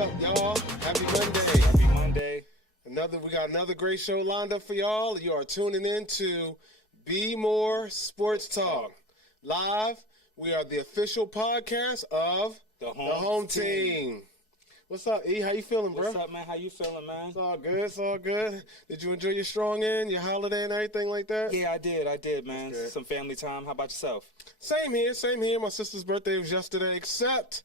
up, y'all? Happy Monday. Happy Monday. We got another great show lined up for y'all. You are tuning in to BMore Sports Talk. Live, we are the official podcast of The Home Team. What's up, E? How you feeling, bro? What's up, man? How you feeling, man? It's all good. It's all good. Did you enjoy your strong end, your holiday and everything like that? Yeah, I did, man. Some family time. How about yourself? Same here. My sister's birthday was yesterday, except...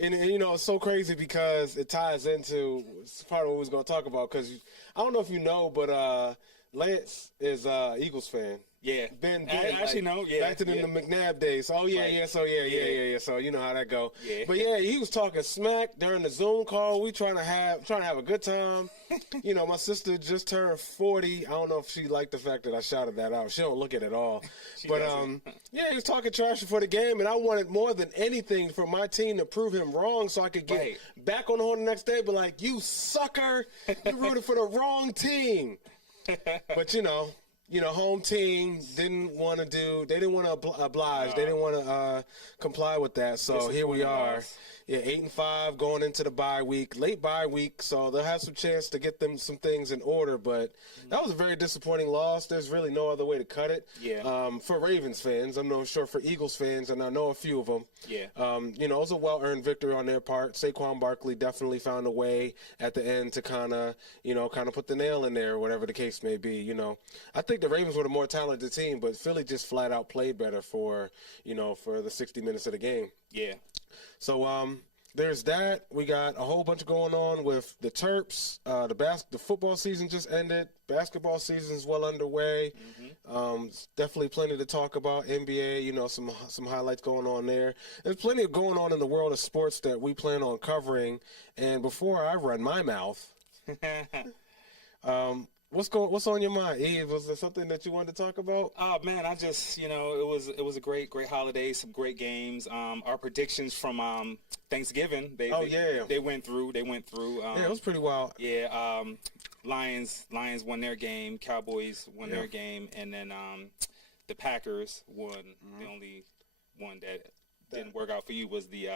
And you know, it's so crazy because it ties into part of what we was going to talk about. Because I don't know if you know, but Lance is Eagles fan. Yeah. Ben, I actually know. Yeah. Back to the McNabb days. So, Right. So you know how that go. Yeah. But yeah, he was talking smack during the Zoom call. We trying to have a good time. You know, my sister just turned 40. I don't know if she liked the fact that I shouted that out. She don't look it at all. But yeah, he was talking trash before the game, and I wanted more than anything for my team to prove him wrong, so I could get back on the horn the next day. But like, you sucker, you rooted for the wrong team. But you know, home team didn't want to oblige. They didn't want to comply with that. So here we are. Yeah, 8-5 going into the bye week, late bye week. So they'll have some chance to get them some things in order. But that was a very disappointing loss. There's really no other way to cut it. Yeah. For Ravens fans, I'm not sure for Eagles fans, and I know a few of them. Yeah. You know, it was a well-earned victory on their part. Saquon Barkley definitely found a way at the end to kind of put the nail in there, whatever the case may be. You know, I think the Ravens were the more talented team, but Philly just flat out played better for the 60 minutes of the game. Yeah. So there's that. We got a whole bunch going on with the Terps. The football season just ended. Basketball season is well underway. Definitely plenty to talk about. NBA, you know, some highlights going on there. There's plenty of going on in the world of sports that we plan on covering. And before I run my mouth, what's on your mind, Eve? Was there something that you wanted to talk about? Oh man, I just it was a great holiday, some great games. Our predictions from Thanksgiving, they went through. Yeah, it was pretty wild. Yeah, Lions won their game, Cowboys won their game, and then the Packers won. The only one that didn't work out for you was the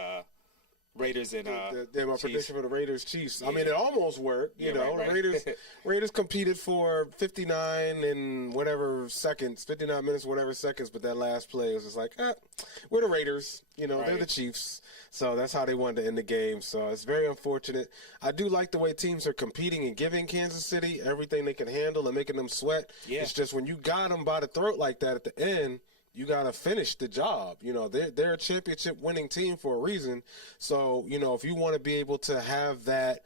Raiders and my prediction for the Raiders Chiefs. Yeah. I mean, it almost worked. You know, right. Raiders competed for 59 and whatever seconds, 59 minutes, whatever seconds. But that last play was just like, we're the Raiders. You know, they're the Chiefs. So that's how they wanted to end the game. So it's very unfortunate. I do like the way teams are competing and giving Kansas City everything they can handle and making them sweat. Yeah. It's just when you got them by the throat like that at the end, you got to finish the job. You know, they're a championship winning team for a reason. So, you know, if you want to be able to have that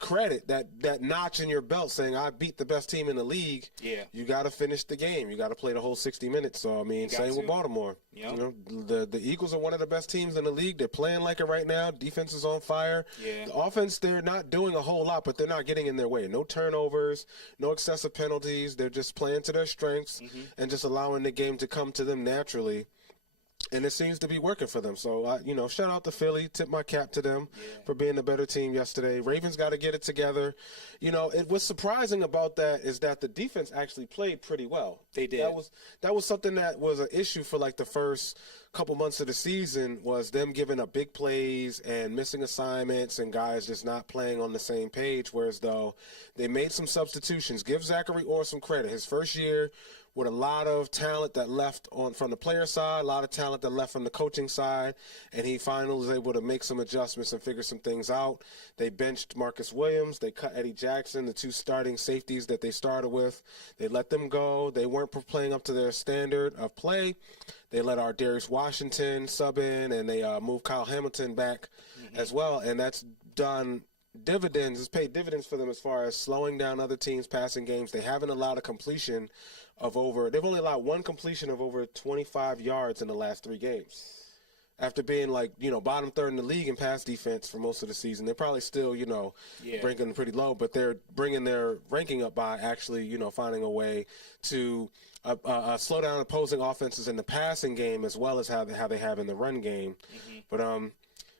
credit, that notch in your belt saying I beat the best team in the league, you got to finish the game. You got to play the whole 60 minutes. So, I mean, same with Baltimore. Yep. You know, the Eagles are one of the best teams in the league. They're playing like it right now. Defense is on fire. Yeah. The offense, they're not doing a whole lot, but they're not getting in their way. No turnovers, no excessive penalties. They're just playing to their strengths and just allowing the game to come to them naturally. And it seems to be working for them. So, shout out to Philly. Tip my cap to them for being the better team yesterday. Ravens got to get it together. You know, what's surprising about that is that the defense actually played pretty well. They did. That was something that was an issue for like the first couple months of the season, was them giving up big plays and missing assignments and guys just not playing on the same page. Whereas though they made some substitutions. Give Zachary Orr some credit. His first year, with a lot of talent that left from the player side, a lot of talent that left from the coaching side, and he finally was able to make some adjustments and figure some things out. They benched Marcus Williams. They cut Eddie Jackson, the two starting safeties that they started with. They let them go. They weren't playing up to their standard of play. They let our Darius Washington sub in, and they moved Kyle Hamilton back as well, and that's done dividends. It's paid dividends for them as far as slowing down other teams' passing games. They haven't allowed a completion they've only allowed one completion of over 25 yards in the last 3 games. After being bottom third in the league in pass defense for most of the season. They're probably still, ranking pretty low, but they're bringing their ranking up by actually, finding a way to slow down opposing offenses in the passing game as well as how they have in the run game. But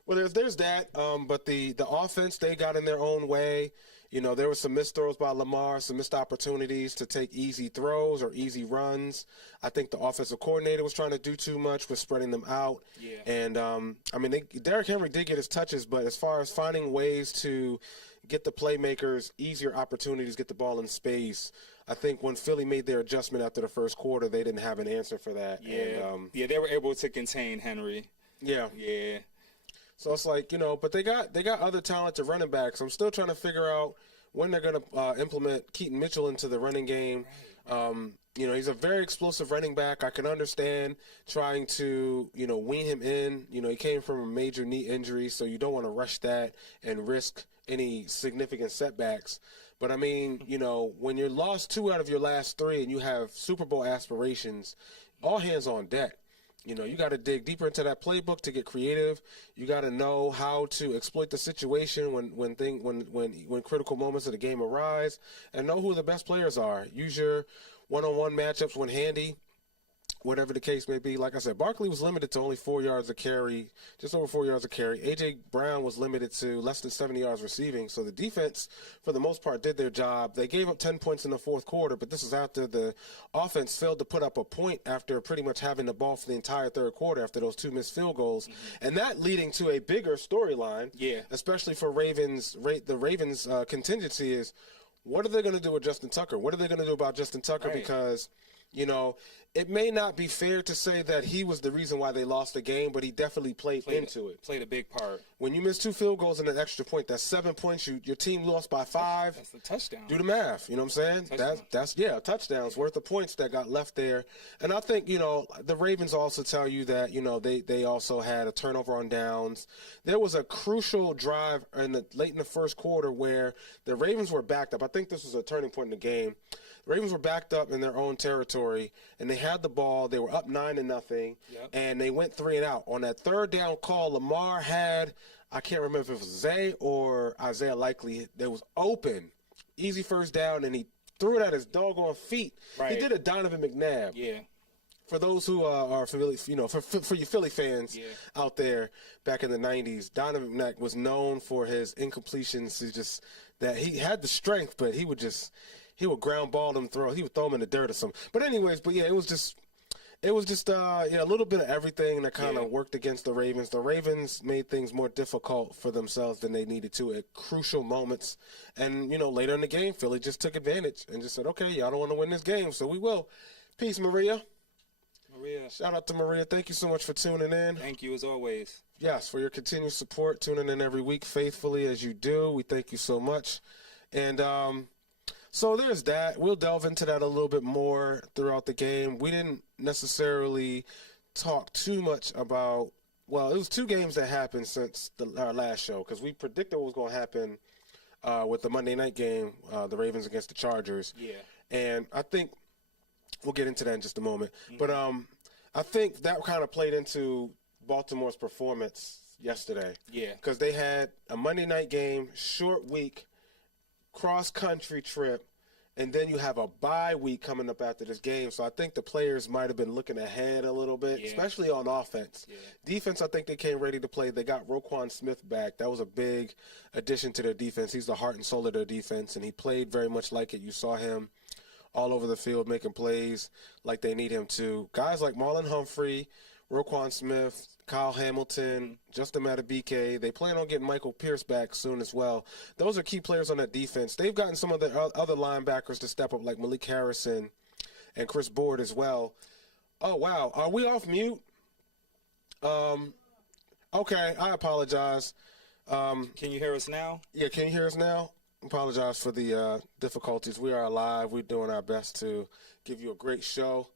there's that. But the offense, they got in their own way. You know, there were some missed throws by Lamar, some missed opportunities to take easy throws or easy runs. I think the offensive coordinator was trying to do too much with spreading them out. Yeah. And, I mean, Derrick Henry did get his touches, but as far as finding ways to get the playmakers easier opportunities, get the ball in space, I think when Philly made their adjustment after the first quarter, they didn't have an answer for that. Yeah. And, they were able to contain Henry. Yeah. Yeah. So it's like, you know, but they got other talented running backs. I'm still trying to figure out when they're going to implement Keaton Mitchell into the running game. You know, he's a very explosive running back. I can understand trying to, you know, wean him in. You know, he came from a major knee injury, so you don't want to rush that and risk any significant setbacks. But, I mean, you know, when you're lost 2 out of your last 3 and you have Super Bowl aspirations, all hands on deck. You know, you got to dig deeper into that playbook to get creative. You got to know how to exploit the situation when critical moments of the game arise, and know who the best players are. Use your one-on-one matchups when handy, whatever the case may be. Like I said, Barkley was limited to only 4 yards a carry, just over 4 yards a carry. A.J. Brown was limited to less than 70 yards receiving. So the defense, for the most part, did their job. They gave up 10 points in the fourth quarter, but this is after the offense failed to put up a point after pretty much having the ball for the entire third quarter after those 2 missed field goals. And that leading to a bigger storyline, especially for the Ravens contingency is, what are they going to do with Justin Tucker? What are they going to do about Justin Tucker? Right. Because, you know, it may not be fair to say that he was the reason why they lost the game, but he definitely played into it. Played a big part. When you miss 2 field goals and an extra point, that's 7 points. Your team lost by 5. That's a touchdown. Do the math. You know what I'm saying? That's touchdowns worth of points that got left there. And I think, you know, the Ravens also tell you that, you know, they also had a turnover on downs. There was a crucial drive late in the first quarter where the Ravens were backed up. I think this was a turning point in the game. The Ravens were backed up in their own territory, and they had the ball. They were up 9-0, and they went 3 and out. On that third down call, Lamar had, I can't remember if it was Zay or Isaiah Likely, that was open. Easy first down, and he threw it at his doggone feet. Right. He did a Donovan McNabb. Yeah. For those who are familiar, you know, for you Philly fans out there back in the 90s, Donovan McNabb was known for his incompletions. That he had the strength, but he would ground ball them, he would throw them in the dirt or something. But anyways, it was just a little bit of everything that kind of worked against the Ravens. The Ravens made things more difficult for themselves than they needed to at crucial moments. And, you know, later in the game, Philly just took advantage and just said, okay, y'all don't want to win this game, so we will. Peace, Maria. Shout out to Maria. Thank you so much for tuning in. Thank you as always. Yes, for your continued support, tuning in every week faithfully as you do. We thank you so much. And so there's that. We'll delve into that a little bit more throughout the game. We didn't necessarily talk too much about, well, it was 2 games that happened since our last show because we predicted what was going to happen with the Monday night game, the Ravens against the Chargers. Yeah. And I think we'll get into that in just a moment. But I think that kind of played into Baltimore's performance yesterday. Yeah. Because they had a Monday night game, short week, cross-country trip, and then you have a bye week coming up after this game. So I think the players might have been looking ahead a little bit, especially on offense. Yeah. Defense, I think they came ready to play. They got Roquan Smith back. That was a big addition to their defense. He's the heart and soul of their defense, and he played very much like it. You saw him all over the field making plays like they need him to. Guys like Marlon Humphrey, Roquan Smith, Kyle Hamilton, Justin Madubuike, they plan on getting Michael Pierce back soon as well. Those are key players on that defense. They've gotten some of the other linebackers to step up, like Malik Harrison and Chris Board as well. Oh, wow. Are we off mute? Okay, I apologize. Can you hear us now? Yeah, can you hear us now? Apologize for the difficulties. We are live. We're doing our best to give you a great show.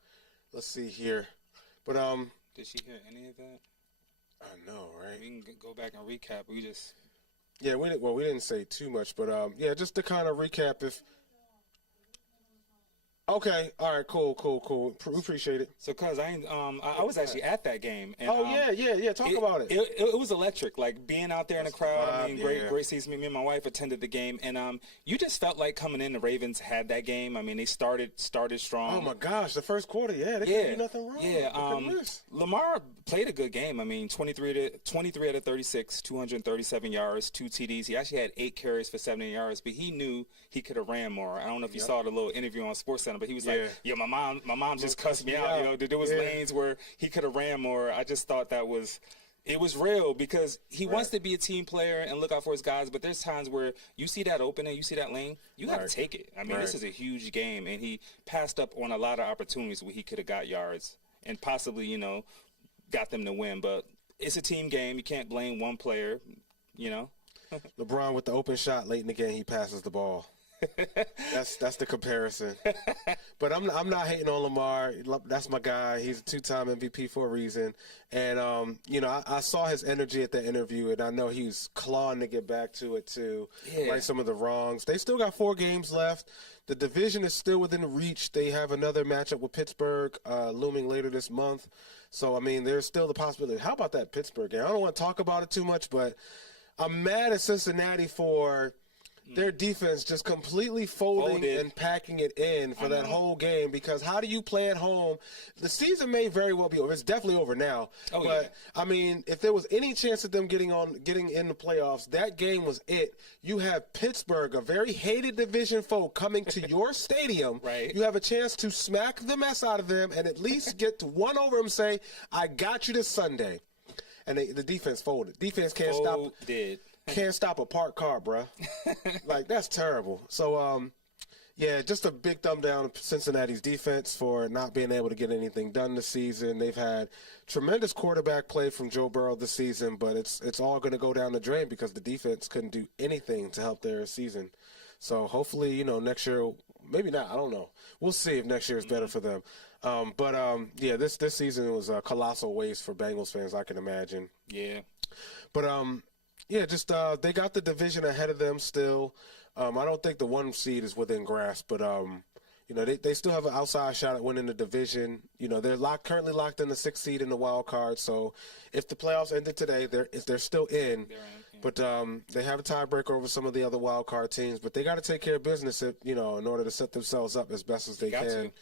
Let's see here. But did she hear any of that? I know, right? We can go back and recap. We didn't say too much, but just to kind of recap, Okay. All right. Cool. Appreciate it. So, cuz I was actually at that game. And, Oh yeah. Talk about it. It was electric. Like being out there in the crowd. I mean, yeah. great season. Me and my wife attended the game, and you just felt like coming in. The Ravens had that game. I mean, they started strong. Oh my gosh, the first quarter. Yeah, they couldn't do nothing wrong. Yeah. Lamar played a good game. I mean, 23 out of 36, 237 yards, 2 TDs. He actually had 8 carries for 70 yards, but he knew he could have ran more. I don't know if you saw the little interview on SportsCenter, but he was like, "Yeah, my mom just cussed me out. You know, there was lanes where he could have ran more." I just thought it was real because he wants to be a team player and look out for his guys. But there's times where you see that opening, you see that lane, you got to take it. I mean, this is a huge game, and he passed up on a lot of opportunities where he could have got yards and possibly, you know, got them to win. But it's a team game. You can't blame one player, you know. LeBron with the open shot late in the game, he passes the ball. That's the comparison. But I'm not hating on Lamar. That's my guy. He's a 2-time MVP for a reason. And you know, I saw his energy at the interview, and I know he was clawing to get back to it too. Right, some of the wrongs. They still got 4 games left. The division is still within reach. They have another matchup with Pittsburgh looming later this month. So I mean, there's still the possibility. How about that Pittsburgh game? I don't want to talk about it too much, but I'm mad at Cincinnati for their defense just completely folding and packing it in for that whole game, because how do you play at home? The season may very well be over. It's definitely over now. But I mean, if there was any chance of them getting in the playoffs, that game was it. You have Pittsburgh, a very hated division foe, coming to your stadium. Right. You have a chance to smack the mess out of them and at least get to one over them, say, "I got you this Sunday." And the defense folded. Defense can't stop a parked car, bruh. Like, that's terrible. So, yeah, just a big thumb down to Cincinnati's defense for not being able to get anything done this season. They've had tremendous quarterback play from Joe Burrow this season, but it's all going to go down the drain because the defense couldn't do anything to help their season. So hopefully, you know, next year, maybe not. I don't know. We'll see if next year is better for them. Yeah, this season was a colossal waste for Bengals fans, I can imagine. Yeah. But yeah, just they got the division ahead of them still. I don't think the 1 seed is within grasp, but you know, they still have an outside shot at winning the division. You know, they're currently locked in the 6th seed in the wild card. So if the playoffs ended today, they're still in. But they have a tiebreaker over some of the other wild card teams. But they got to take care of business, in order to set themselves up as best as they can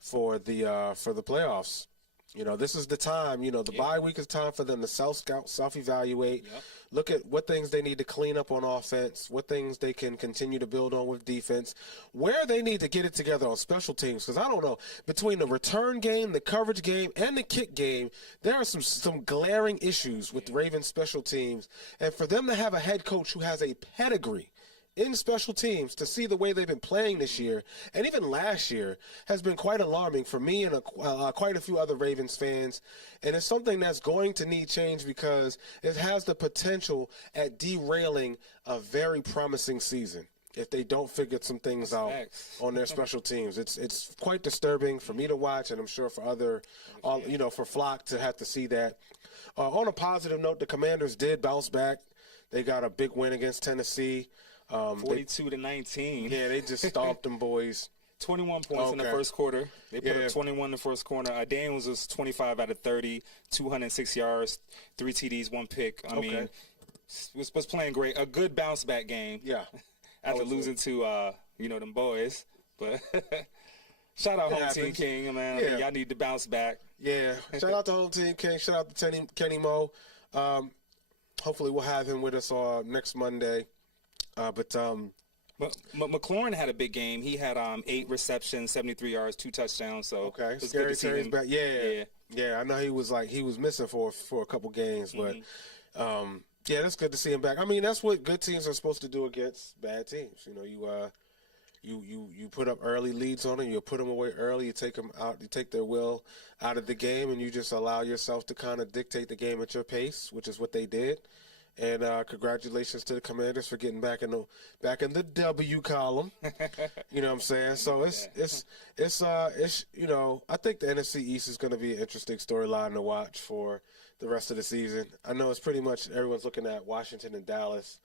for the playoffs. You know, this is the time. You know, the bye week is time for them to self-scout, self-evaluate, look at what things they need to clean up on offense, what things they can continue to build on with defense, where they need to get it together on special teams. Because I don't know, between the return game, the coverage game, and the kick game, there are some glaring issues with the Ravens special teams. And for them to have a head coach who has a pedigree in special teams, to see the way they've been playing this year and even last year has been quite alarming for me and quite a few other Ravens fans. And it's something that's going to need change because it has the potential at derailing a very promising season if they don't figure some things out on their special teams. It's quite disturbing for me to watch, and I'm sure for for Flock to have to see that. On a positive note, the Commanders did bounce back. They got a big win against Tennessee. 42-19. Yeah, they just stomped them boys. 21 points in the first quarter. They put up 21 in the first quarter. Daniels was 25 out of 30, 206 yards, 3 TDs, 1 pick. I mean, was playing great. A good bounce back game. Yeah. After losing to them boys, but shout out Home Team King, man. Yeah. Y'all need to bounce back. Yeah. Shout out to Home Team King. Shout out to Kenny Mo. Hopefully we'll have him with us next Monday. But McLaurin had a big game. He had 8 receptions, 73 yards, 2 touchdowns. So Scary Terry's back. Yeah. I know he was missing for a couple games, but yeah, that's good to see him back. I mean, that's what good teams are supposed to do against bad teams. You know, you put up early leads on them, you put them away early, you take them out, you take their will out of the game, and you just allow yourself to kind of dictate the game at your pace, which is what they did. And congratulations to the Commanders for getting back in the W column. You know what I'm saying? So it's I think the NFC East is going to be an interesting storyline to watch for the rest of the season. I know it's pretty much everyone's looking at Washington and Dallas.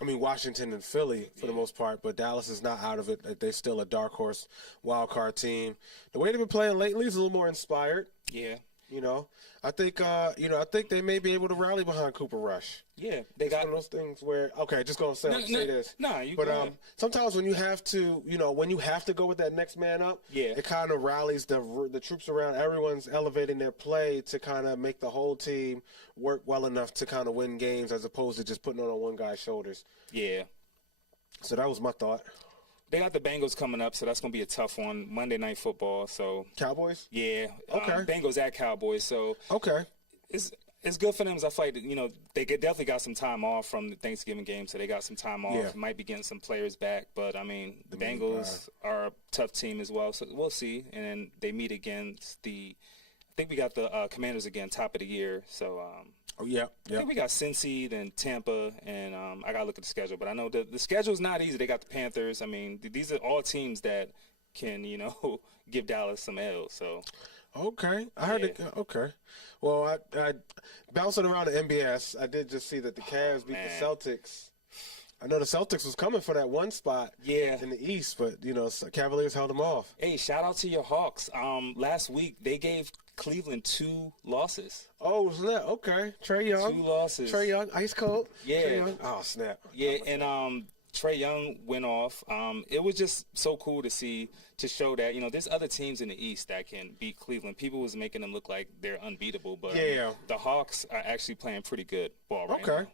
I mean, Washington and Philly for the most part, but Dallas is not out of it. They're still a dark horse wild card team. The way they've been playing lately is a little more inspired. Yeah. You know, I think they may be able to rally behind Cooper Rush. Yeah, they It's got one of those things where just gonna say this. No, you. But go ahead. sometimes when you have to, when you have to go with that next man up, Yeah. it kind of rallies the troops around. Everyone's elevating their play to kind of make the whole team work well enough to kind of win games, as opposed to just putting it on one guy's shoulders. Yeah. So that was my thought. They got the Bengals coming up, so that's going to be a tough one. Monday Night Football, so. Cowboys? Yeah. Okay. Bengals at Cowboys, so. Okay. It's good for them, as I feel like, they definitely got some time off from the Thanksgiving game, so they got some time off. Yeah. Might be getting some players back, but, I mean, the Bengals are a tough team as well, so we'll see. And then they meet against I think we got the Commanders again, top of the year, so. I think we got Cincy, then Tampa, and I got to look at the schedule. But I know the schedule's not easy. They got the Panthers. I mean, these are all teams that can, give Dallas some L's. So. Okay. I heard it. Okay. Well, I bouncing around the NBS, I did just see that the Cavs beat the Celtics. I know the Celtics was coming for that one spot in the East, but, Cavaliers held them off. Hey, shout out to your Hawks. Last week, they gave Cleveland 2 losses. Oh, snap. Okay. Trae Young. 2 losses. Trae Young, ice cold. Yeah. Trae Young. Oh, snap. Yeah, and Trae Young went off. It was just so cool to show that, there's other teams in the East that can beat Cleveland. People was making them look like they're unbeatable, but the Hawks are actually playing pretty good ball right now.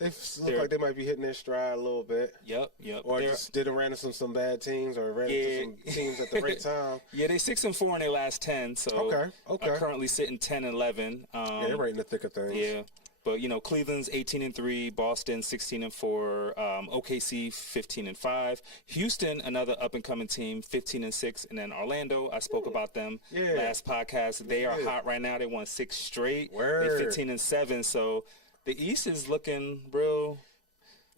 They look like they might be hitting their stride a little bit. Yep. Or just didn't ran into some bad teams, or ran into some teams at the right time. Yeah, they 6-4 in their last 10. So okay. Currently sitting 10-11. They're right in the thick of things. Yeah. But Cleveland's 18-3, Boston 16-4, OKC 15-5, Houston, another up and coming team, 15-6, and then Orlando. I spoke about them last podcast. They are hot right now. They won 6 straight. Word. They're 15-7. So the East is looking real.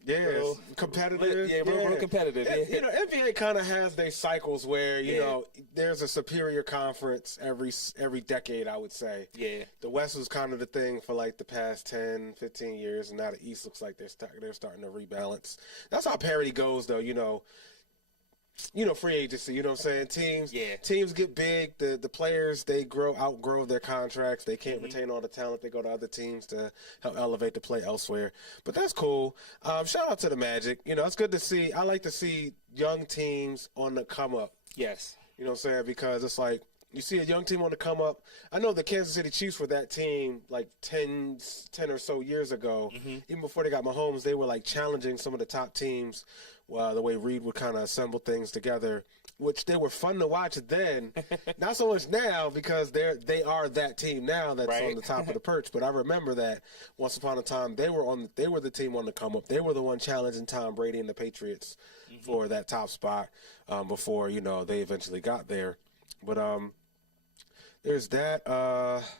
Yeah, competitive. Real competitive. Yeah. NBA kind of has their cycles where there's a superior conference every decade, I would say. Yeah. The West was kind of the thing for like the past 10, 15 years, and now the East looks like they're starting to rebalance. That's how parity goes, though. Free agency, you know what I'm saying? Teams get big. The players, they outgrow their contracts. They can't retain all the talent. They go to other teams to help elevate the play elsewhere. But that's cool. Shout out to the Magic. It's good to see. I like to see young teams on the come up. Yes. You know what I'm saying? Because it's like, you see a young team on the come up. I know the Kansas City Chiefs were that team like 10 or so years ago. Even before they got Mahomes, they were like challenging some of the top teams. The way Reed would kind of assemble things together, which they were fun to watch then. Not so much now, because they are that team now that's on the top of the perch. But I remember that once upon a time they were the team on the come up. They were the one challenging Tom Brady and the Patriots for that top spot before they eventually got there. But there's that.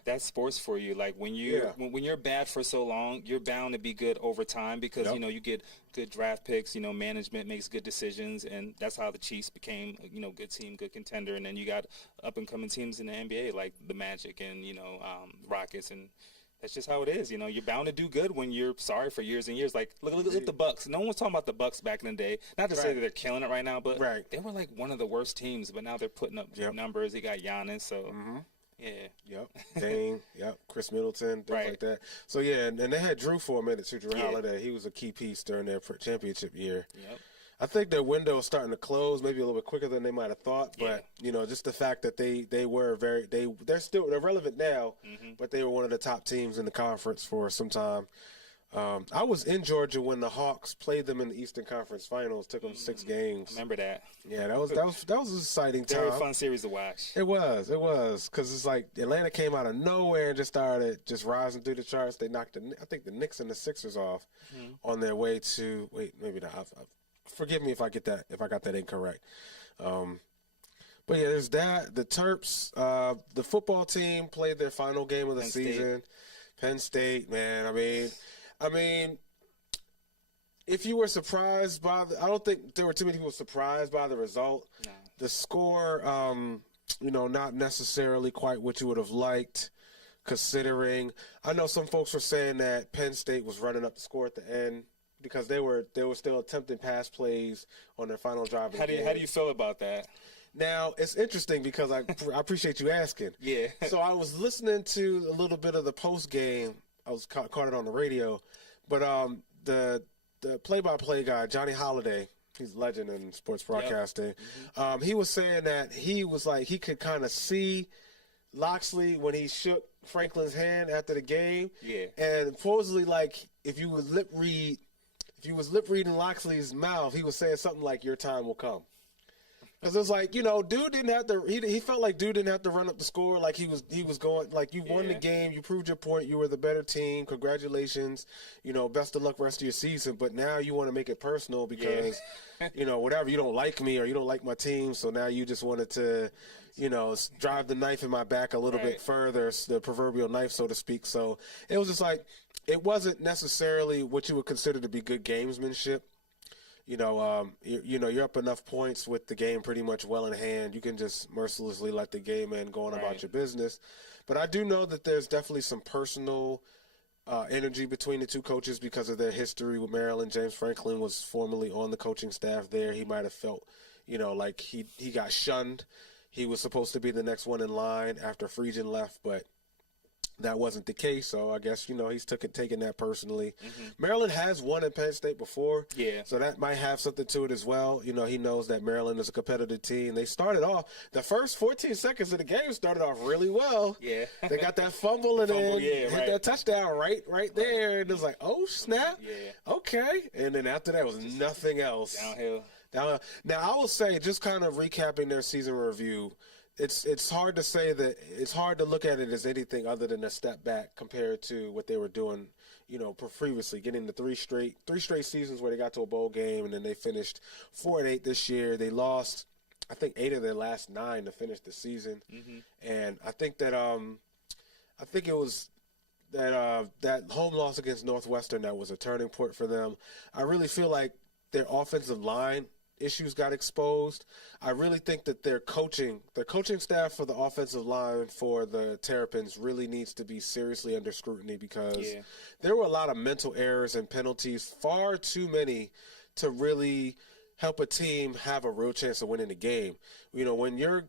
That's sports for you. Like when you're bad for so long, you're bound to be good over time, because you get good draft picks. Management makes good decisions, and that's how the Chiefs became good team, good contender. And then you got up and coming teams in the NBA like the Magic and Rockets, and that's just how it is. You're bound to do good when you're sorry for years and years. Like look at the Bucks. No one was talking about the Bucks back in the day. Not to say that they're killing it right now, but they were like one of the worst teams. But now they're putting up numbers. They got Giannis, so. Yeah. Dame. Chris Middleton, things like that. So and they had Drew for a minute too. Drew Holiday. He was a key piece during their championship year. Yep. I think their window is starting to close, maybe a little bit quicker than they might have thought. But just the fact that they're relevant now, but they were one of the top teams in the conference for some time. I was in Georgia when the Hawks played them in the Eastern Conference Finals. Took them 6 games. I remember that. Yeah, that was an exciting time. Very fun series to watch. It was, because it's like Atlanta came out of nowhere and just started rising through the charts. They knocked I think the Knicks and the Sixers off on their way to. Wait, maybe not. Forgive me if I got that incorrect. But there's that. The Terps, the football team played their final game of the season. Penn State, man. I mean, if you were surprised by I don't think there were too many people surprised by the result. No. The score, not necessarily quite what you would have liked, considering. I know some folks were saying that Penn State was running up the score at the end. because they were still attempting pass plays on their final drive. How do you feel about that? Now, it's interesting because I appreciate you asking. Yeah. So I was listening to a little bit of the post game. I was caught it on the radio, but the play-by-play guy, Johnny Holiday, he's a legend in sports broadcasting. Yep. He was saying that he was like he could kind of see Loxley when he shook Franklin's hand after the game. Yeah. And supposedly, like if you was lip reading Loxley's mouth, he was saying something like "Your time will come." Because it was like, dude didn't have to. He felt like dude didn't have to run up the score. Like he was going. Like you won the game. You proved your point. You were the better team. Congratulations. Best of luck rest of your season. But now you want to make it personal because, whatever, you don't like me or you don't like my team. So now you just wanted to, drive the knife in my back a little bit further, the proverbial knife, so to speak. So it was just like it wasn't necessarily what you would consider to be good gamesmanship. You're up enough points with the game pretty much well in hand. You can just mercilessly let the game end, go on about your business. But I do know that there's definitely some personal energy between the two coaches because of their history with Maryland. James Franklin was formerly on the coaching staff there. He might have felt, like he got shunned. He was supposed to be the next one in line after Friedgen left, but that wasn't the case, so I guess, he's taking that personally. Mm-hmm. Maryland has won at Penn State before, so that might have something to it as well. He knows that Maryland is a competitive team. They started off, the first 14 seconds of the game started off really well. Yeah. They got that fumble and then hit that touchdown right there, and it was like, oh, snap. Yeah. Okay. And then after that was nothing else. Downhill. Now, I will say, just kind of recapping their season review, it's hard to say that it's hard to look at it as anything other than a step back compared to what they were doing, previously, getting the three straight seasons where they got to a bowl game, and then they finished 4-8 this year. They lost, I think, 8 of their last 9 to finish the season, and I think that it was that home loss against Northwestern that was a turning point for them. I really feel like their offensive line issues got exposed. I really think that their coaching staff for the offensive line for the Terrapins really needs to be seriously under scrutiny because there were a lot of mental errors and penalties, far too many to really help a team have a real chance of winning the game. When you're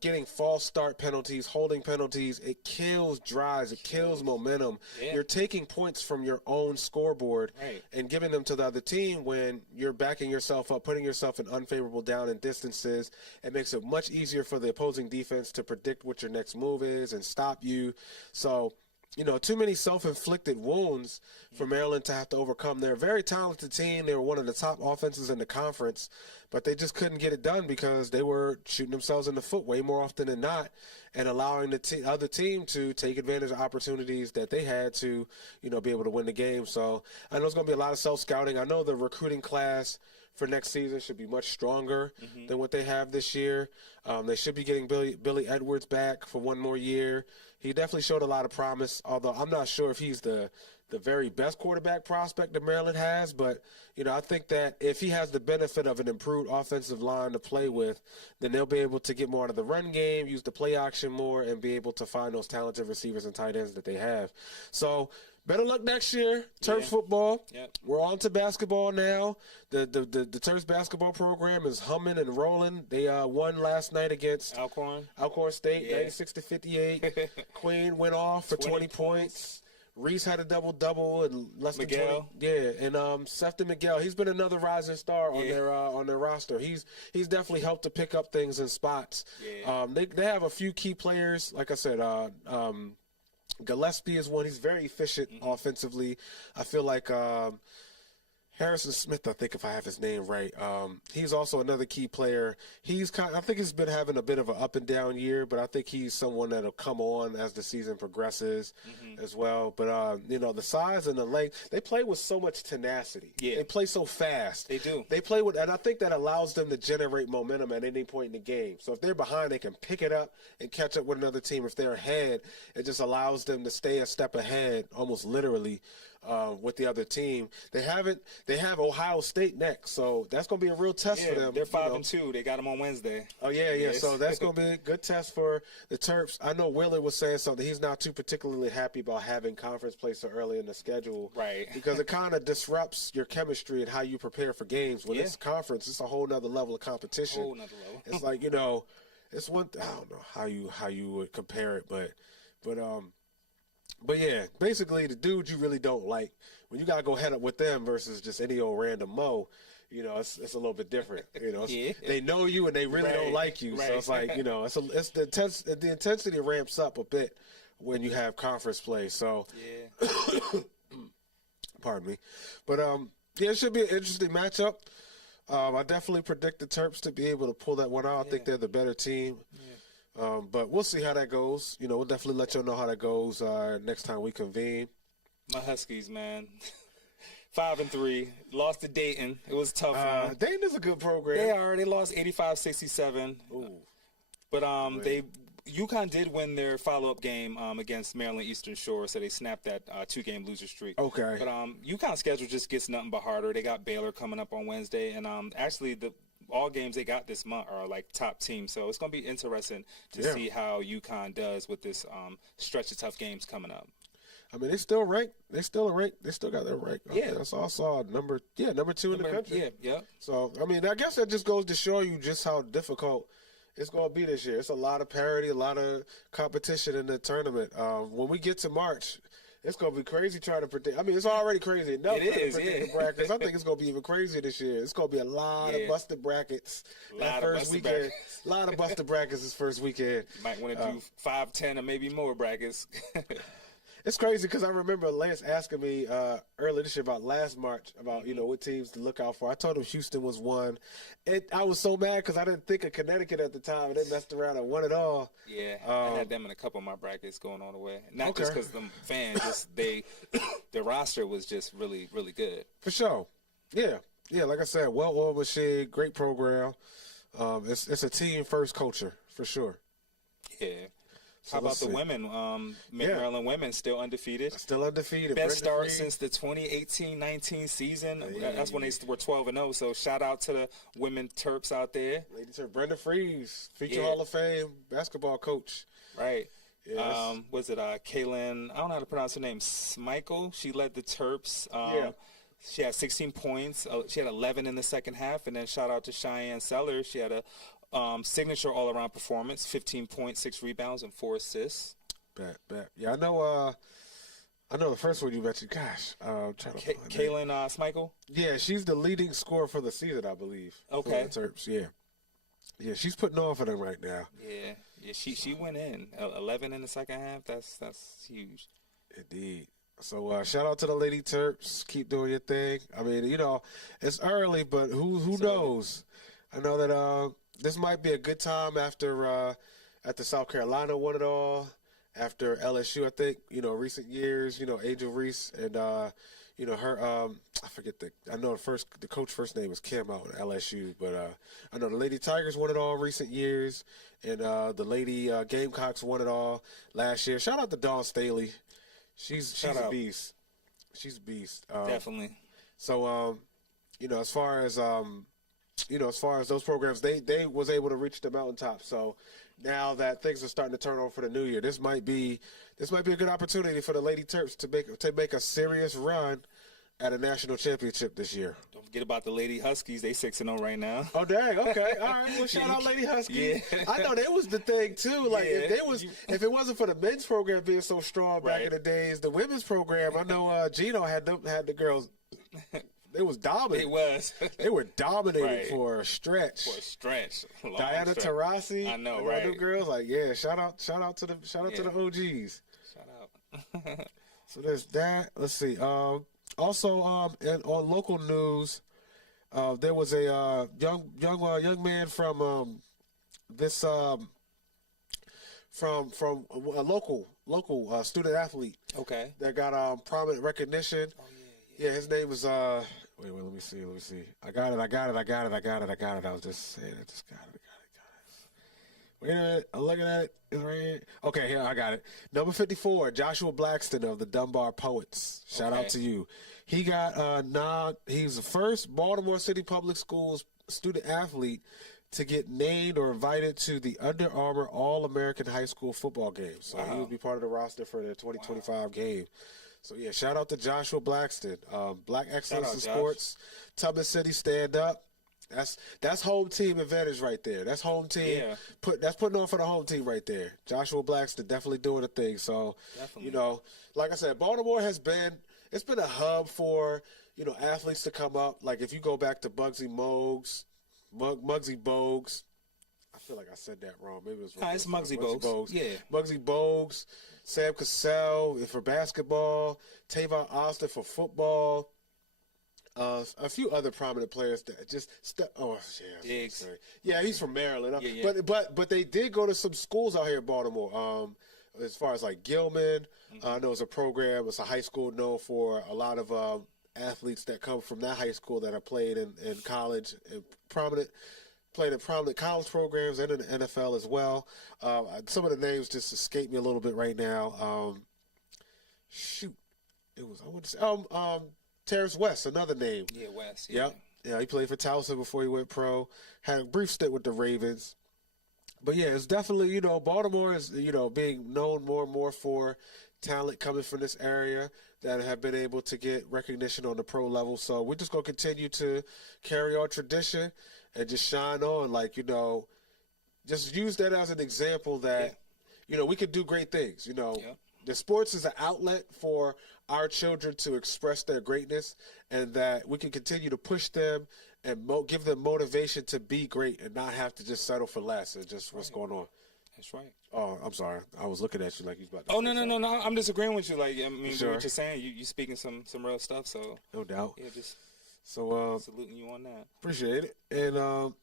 getting false start penalties, holding penalties, it kills drives, it kills momentum. Yeah. You're taking points from your own scoreboard and giving them to the other team when you're backing yourself up, putting yourself in unfavorable down and distances. It makes it much easier for the opposing defense to predict what your next move is and stop you. So, too many self-inflicted wounds for Maryland to have to overcome. They're a very talented team. They were one of the top offenses in the conference, but they just couldn't get it done because they were shooting themselves in the foot way more often than not and allowing the other team to take advantage of opportunities that they had to, be able to win the game. So I know it's going to be a lot of self-scouting. I know the recruiting class for next season should be much stronger than what they have this year. They should be getting Billy Edwards back for one more year. He definitely showed a lot of promise, although I'm not sure if he's the very best quarterback prospect that Maryland has. But, I think that if he has the benefit of an improved offensive line to play with, then they'll be able to get more out of the run game, use the play action more, and be able to find those talented receivers and tight ends that they have. So better luck next year. Terps football. Yep. We're on to basketball now. The Terps basketball program is humming and rolling. They won last night against Alcorn State, 96-58. Queen went off for 20 points. Reese had a double-double and less than 20. Yeah, and Sefton Miguel, he's been another rising star on their roster. He's definitely helped to pick up things in spots. Yeah. They have a few key players, like I said. Gillespie is one. He's very efficient offensively. I feel like Harrison Smith, I think if I have his name right, he's also another key player. I think he's been having a bit of an up and down year, but I think he's someone that'll come on as the season progresses as well. But the size and the length, they play with so much tenacity. Yeah. They play so fast. They do. They play with, and I think that allows them to generate momentum at any point in the game. So if they're behind, they can pick it up and catch up with another team. If they're ahead, it just allows them to stay a step ahead, almost literally. With the other team, they they have Ohio State next, so that's going to be a real test for them. They're 5-2. They got them on Wednesday. Oh, yeah. Yes. So that's going to be a good test for the Terps. I know Wheeler was saying something. He's not too particularly happy about having conference play so early in the schedule. Right. Because it kind of disrupts your chemistry and how you prepare for games. When it's conference, it's a whole nother level of competition. A whole nother level. It's like, it's one. I don't know how you would compare it, but yeah, basically the dudes you really don't like, when you gotta go head up with them versus just any old random Mo, it's a little bit different. They know you and they really don't like you, so it's like it's the intensity ramps up a bit when you have conference play. So pardon me, but it should be an interesting matchup. I definitely predict the Terps to be able to pull that one out. I think they're the better team. But we'll see how that goes. We'll definitely let y'all know how that goes next time we convene. My Huskies, man. 5-3. Lost to Dayton. It was a tough one. Dayton is a good program. They are. They lost 85-67. Ooh. But UConn did win their follow-up game against Maryland Eastern Shore, so they snapped that 2-game loser streak. Okay. But UConn's schedule just gets nothing but harder. They got Baylor coming up on Wednesday, and actually all games they got this month are like top teams. So it's going to be interesting to see how UConn does with this stretch of tough games coming up. I mean, they still ranked. They still ranked. They still got their rank. Yeah. That's all I saw. Number 2 in the country. Yeah. So, I mean, I guess that just goes to show you just how difficult it's going to be this year. It's a lot of parity, a lot of competition in the tournament. When we get to March, it's going to be crazy trying to predict. I mean, it's already crazy enough to predict the brackets. I think it's going to be even crazier this year. It's going to be a lot of busted brackets that first weekend. A lot of busted brackets this first weekend. Might want to do 5, 10, or maybe more brackets. It's crazy because I remember Lance asking me earlier this year about last March about, what teams to look out for. I told him Houston was one. I was so mad because I didn't think of Connecticut at the time, and they messed around and won it all. Yeah, I had them in a couple of my brackets going all the way. Not just because them fans, just their roster was just really, really good. For sure. Yeah, like I said, well-oiled machine, great program. It's a team-first culture, for sure. Yeah. So how about the women? Maryland women still undefeated. Still undefeated. Best start since the 2018-19 season. Hey. That's when they were 12-0. So shout out to the women Terps out there. Lady Terp, Brenda Freeze, future Hall of Fame basketball coach. Right. Yes. Was it Kaylin? I don't know how to pronounce her name. Smeichel. She led the Terps. She had 16 points. She had 11 in the second half. And then shout out to Cheyenne Sellers. She had a signature all-around performance, 15 points, 6 rebounds, and 4 assists. Bet. Yeah, I know the first one you mentioned. Gosh, I'm trying to find Kaylin Smeichel? Yeah, she's the leading scorer for the season, I believe. Okay. For the Terps, yeah, she's putting on for them right now. Yeah, she went in 11 in the second half. That's huge. Indeed. So shout out to the Lady Terps. Keep doing your thing. I mean, it's early, but who knows? I know that this might be a good time after South Carolina won it all, after LSU, I think, recent years, Angel Reese and, her, I forget I know the coach first name was Kim out at LSU, but I know the Lady Tigers won it all recent years, and the Lady Gamecocks won it all last year. Shout out to Dawn Staley. She's a beast. She's a beast. Definitely. So, as far as those programs, they was able to reach the mountaintop. So now that things are starting to turn on for the new year, this might be a good opportunity for the Lady Terps to make a serious run at a national championship this year. Don't forget about the Lady Huskies. They 6-0 right now. Oh dang, okay, all right. Well, shout out Lady Huskies. Yeah. I know that was the thing too. Like if it wasn't for the men's program being so strong back in the days, the women's program. I know Gino had the girls. It was dominant. It was. They were dominating for a stretch. Diana Taurasi. I know, right? The girls, shout out to the OGs. Shout out. So there's that. Let's see. Also, on local news, there was a young man from from a local student athlete. Okay. That got prominent recognition. Oh yeah. Yeah, his name was wait, let me see. I got it. I was just saying I just got it. Wait a minute. I'm looking at it. It's right here. Okay, here, I got it. Number 54, Joshua Blackston of the Dunbar Poets. Shout out to you. He got he's the first Baltimore City Public Schools student athlete to get named or invited to the Under Armour All-American High School football game. So he will be part of the roster for the 2025 game. So, yeah, shout out to Joshua Blackston. Black excellence in sports. Tubman City, stand up. That's home team advantage right there. That's home team. Yeah. That's putting on for the home team right there. Joshua Blackston definitely doing a thing. So, you know, like I said, Baltimore has been – it's been a hub for, you know, athletes to come up. Like if you go back to Muggsy Bogues. I feel like I said that wrong. Maybe it was wrong. It's Muggsy Bogues. Yeah. Muggsy Bogues, Sam Cassell for basketball, Tavon Austin for football. A few other prominent players that just Diggs. Yeah, he's from Maryland. Yeah. But they did go to some schools out here in Baltimore. As far as like Gilman, I know it's a program. It's a high school known for a lot of athletes that come from that high school that have played in college and played in prominent college programs and in the NFL as well. Some of the names just escape me a little bit right now. Terrence West, another name. Yeah, West. Yep. Yeah, he played for Towson before he went pro. Had a brief stint with the Ravens. But, yeah, it's definitely, you know, Baltimore is, you know, being known more and more for talent coming from this area that have been able to get recognition on the pro level. So we're just going to continue to carry our tradition and just shine on, like, you know, just use that as an example that, you know, we can do great things, you know. Yeah. The sports is an outlet for our children to express their greatness, and that we can continue to push them and give them motivation to be great and not have to just settle for less and just what's going on. That's right. Oh, I'm sorry. I was looking at you like you was about to. Oh, no. I'm just agreeing with you. Like, I mean, Sure. what you're saying, you speaking some real stuff. So No doubt. yeah, just So saluting you on that. appreciate it. And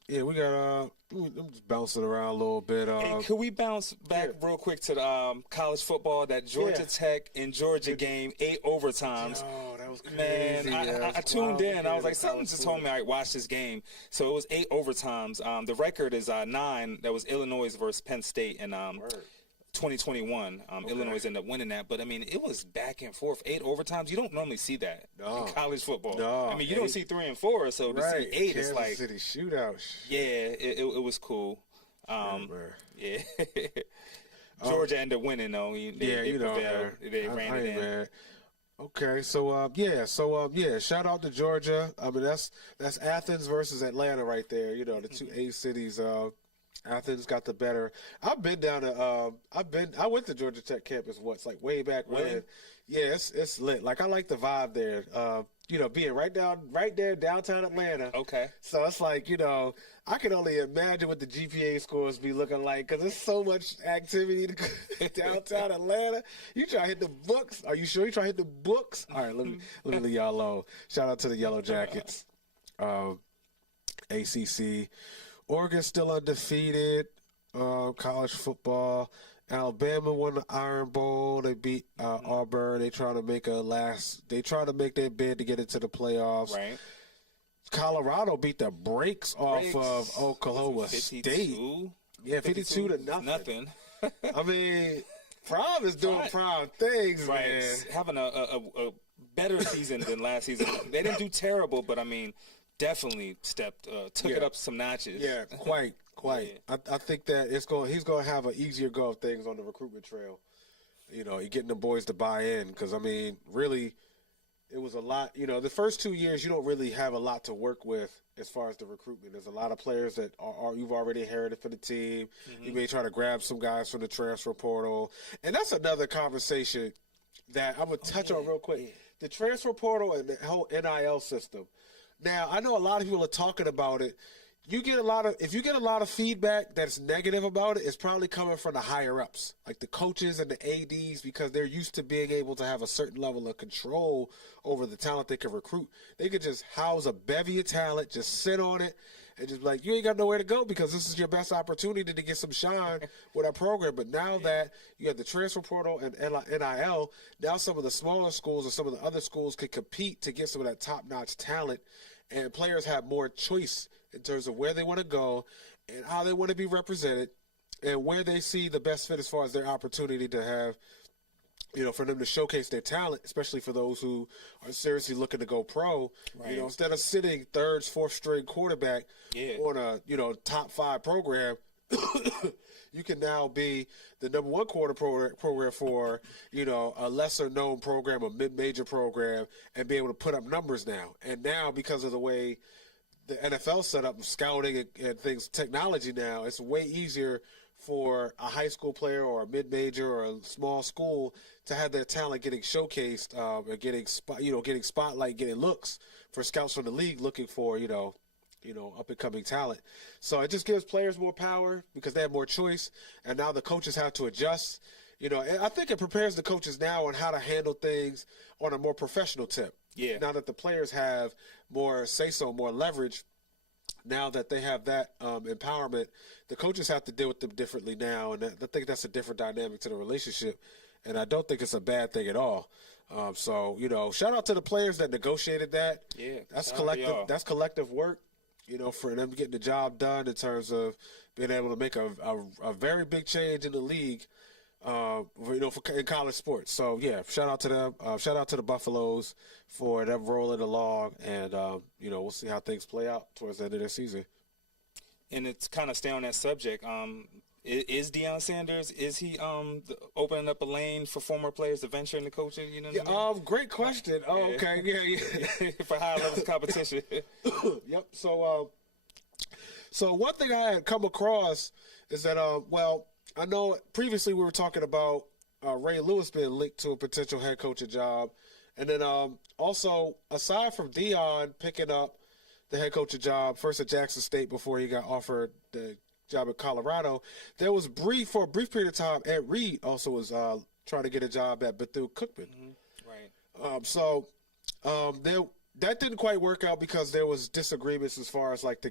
yeah, we got I'm just bouncing around a little bit. Hey, could we bounce back real quick to the college football? That Georgia Tech and Georgia game, 8 overtimes. Oh, that was crazy. Man, I tuned in. I was like, something just told me I watched this game. So it was 8 overtimes. The record is 9. That was Illinois versus Penn State in 2021. Illinois ended up winning that. But, I mean, it was back and forth. 8 overtimes. You don't normally see that in college football. No, I mean, you don't see 3 and 4. So to see 8, Kansas it's like. City shootout. Yeah, it was cool. Yeah. Georgia ended up winning, though. They prevailed. They ran it in. Man. Okay, so shout out to Georgia. I mean, that's Athens versus Atlanta right there. You know, the two A cities. Athens got the better. I've been down to I went to Georgia Tech campus once, like way back when. Yeah, it's lit. Like I like the vibe there. You know, being right there downtown Atlanta. Okay. So it's like, you know, I can only imagine what the GPA scores be looking like because there's so much activity downtown Atlanta. You try to hit the books. Are you sure you try to hit the books? All right, let me leave y'all alone. Shout out to the Yellow Jackets. ACC. Oregon still undefeated. College football. Alabama won the Iron Bowl. They beat Auburn. They try to make their bid to get into the playoffs. Right. Colorado beat the brakes off of Oklahoma State. Yeah, 52 to nothing. I mean, Prom is doing Prom things, man. Having a better season than last season. They didn't do terrible, but I mean, definitely took it up some notches. Yeah, quite. Yeah. I think that he's going to have an easier go of things on the recruitment trail. You know, getting the boys to buy in because, I mean, really, it was a lot. You know, the first 2 years, you don't really have a lot to work with as far as the recruitment. There's a lot of players that you've already inherited for the team. Mm-hmm. You may try to grab some guys from the transfer portal. And that's another conversation that I'm going to touch on real quick. Yeah. The transfer portal and the whole NIL system. Now, I know a lot of people are talking about it. If you get a lot of feedback that's negative about it, it's probably coming from the higher ups, like the coaches and the ADs, because they're used to being able to have a certain level of control over the talent they can recruit. They could just house a bevy of talent, just sit on it, and just be like, you ain't got nowhere to go because this is your best opportunity to get some shine with our program. But now that you have the transfer portal and NIL, now some of the smaller schools or some of the other schools can compete to get some of that top-notch talent, and players have more choice in terms of where they want to go and how they want to be represented. and where they see the best fit as far as their opportunity to have, for them to showcase their talent, especially for those who are seriously looking to go pro. Right. Instead of sitting third, fourth string quarterback on a top 5 program, you can now be the number 1 program for a lesser known program, a mid-major program, and be able to put up numbers now. And now, because of the way the NFL set up scouting and things, technology now, it's way easier for a high school player or a mid-major or a small school to have their talent getting showcased, and getting spotlight, getting looks for scouts from the league looking for up-and-coming talent. So it just gives players more power because they have more choice, and now the coaches have to adjust. And I think it prepares the coaches now on how to handle things on a more professional tip. Yeah. Now that the players have more say-so, more leverage, now that they have that empowerment, the coaches have to deal with them differently now, and I think that's a different dynamic to the relationship, and I don't think it's a bad thing at all. So shout out to the players that negotiated that. Yeah, that's collective. That's collective work. For them getting the job done in terms of being able to make a very big change in the league, in college sports. So yeah, shout out to them. Shout out to the Buffaloes for them rolling along, and we'll see how things play out towards the end of their season. And it's kind of stay on that subject. Is Deion Sanders, is he opening up a lane for former players to venture into coaching? Great question. Okay, yeah. For high levels of competition. Yep. So one thing I had come across is that I know previously we were talking about Ray Lewis being linked to a potential head coaching job, and then also aside from Deion picking up the head coaching job first at Jackson State before he got offered the job at Colorado, there was for a brief period of time, Ed Reed also was trying to get a job at Bethune-Cookman. Mm-hmm. Right. That didn't quite work out because there was disagreements as far as like the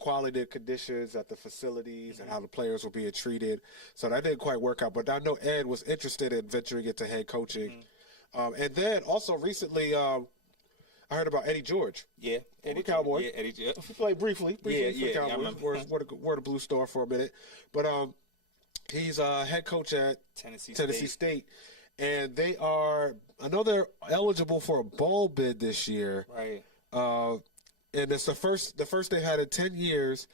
quality of conditions at the facilities and how the players were being treated. So that didn't quite work out. But I know Ed was interested in venturing into head coaching. And then also recently, I heard about Eddie George. Yeah, Eddie Cowboy. Yeah, Eddie George. He played briefly for Cowboys. Wore the blue star for a minute, but he's a head coach at Tennessee State, and I know they're eligible for a bowl bid this year. Right. And it's the first they had in 10 years,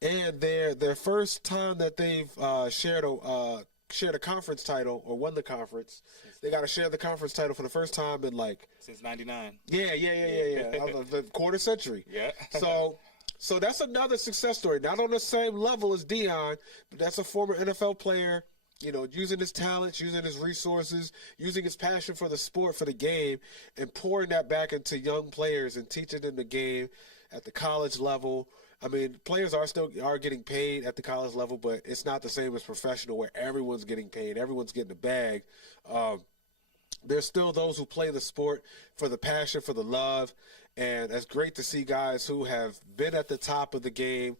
and their first time that they've shared a conference title or won the conference. They got to share the conference title for the first time in since '99. Yeah. The quarter century. Yeah. So that's another success story. Not on the same level as Deion, but that's a former NFL player, using his talents, using his resources, using his passion for the sport, for the game, and pouring that back into young players and teaching them the game at the college level. I mean, players are getting paid at the college level, but it's not the same as professional where everyone's getting paid, everyone's getting a bag. There's still those who play the sport for the passion, for the love, and it's great to see guys who have been at the top of the game,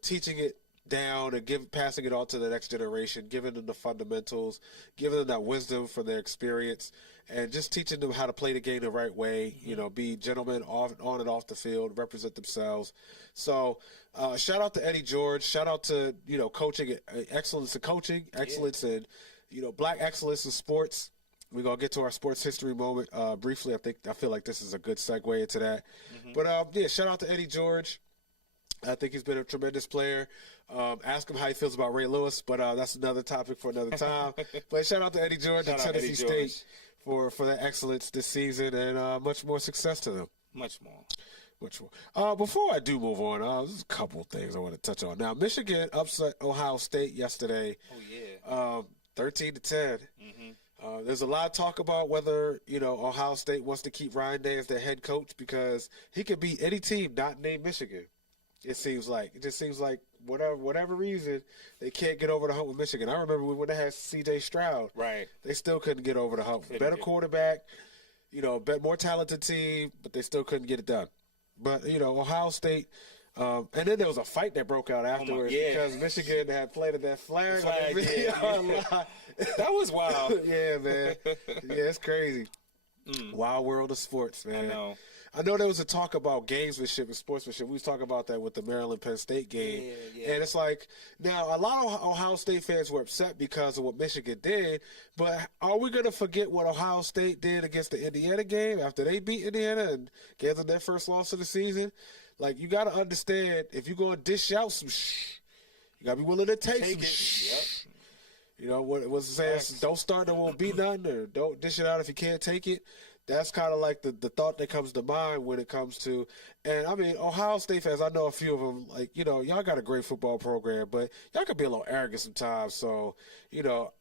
teaching it down and passing it on to the next generation, giving them the fundamentals, giving them that wisdom from their experience, and just teaching them how to play the game the right way, be gentlemen on and off the field, represent themselves. So shout out to Eddie George. Shout out to, coaching, excellence in coaching, excellence in, black excellence in sports. We're going to get to our sports history moment briefly. I feel like this is a good segue into that. Mm-hmm. But, shout out to Eddie George. I think he's been a tremendous player. Ask him how he feels about Ray Lewis, but that's another topic for another time. But shout out to Eddie George at Tennessee State for that excellence this season, and much more success to them. Much more. Before I do move on, there's a couple things I want to touch on. Now, Michigan upset Ohio State yesterday. Oh, yeah. 13-10. Mm-hmm. There's a lot of talk about whether, Ohio State wants to keep Ryan Day as their head coach because he could beat any team not named Michigan. It seems like whatever reason they can't get over the hump with Michigan. I remember when they had C.J. Stroud, right? They still couldn't get over the hump. Better quarterback, more talented team, but they still couldn't get it done. But Ohio State, and then there was a fight that broke out afterwards because Michigan had planted that flag. That was wild. Yeah, man. Yeah, it's crazy. Wild world of sports, man. I know. I know there was a talk about gamesmanship and sportsmanship. We was talking about that with the Maryland-Penn State game. Yeah. And it's like, now, a lot of Ohio State fans were upset because of what Michigan did, but are we going to forget what Ohio State did against the Indiana game after they beat Indiana and gave them their first loss of the season? Like, you got to understand, if you're going to dish out some you got to be willing to take some Yep. You know, what was it saying? Don't start, there won't be none, or don't dish it out if you can't take it. That's kind of like the thought that comes to mind when it comes to, and I mean, Ohio State fans, I know a few of them, like, you know, y'all got a great football program, but y'all can be a little arrogant sometimes. So, you know,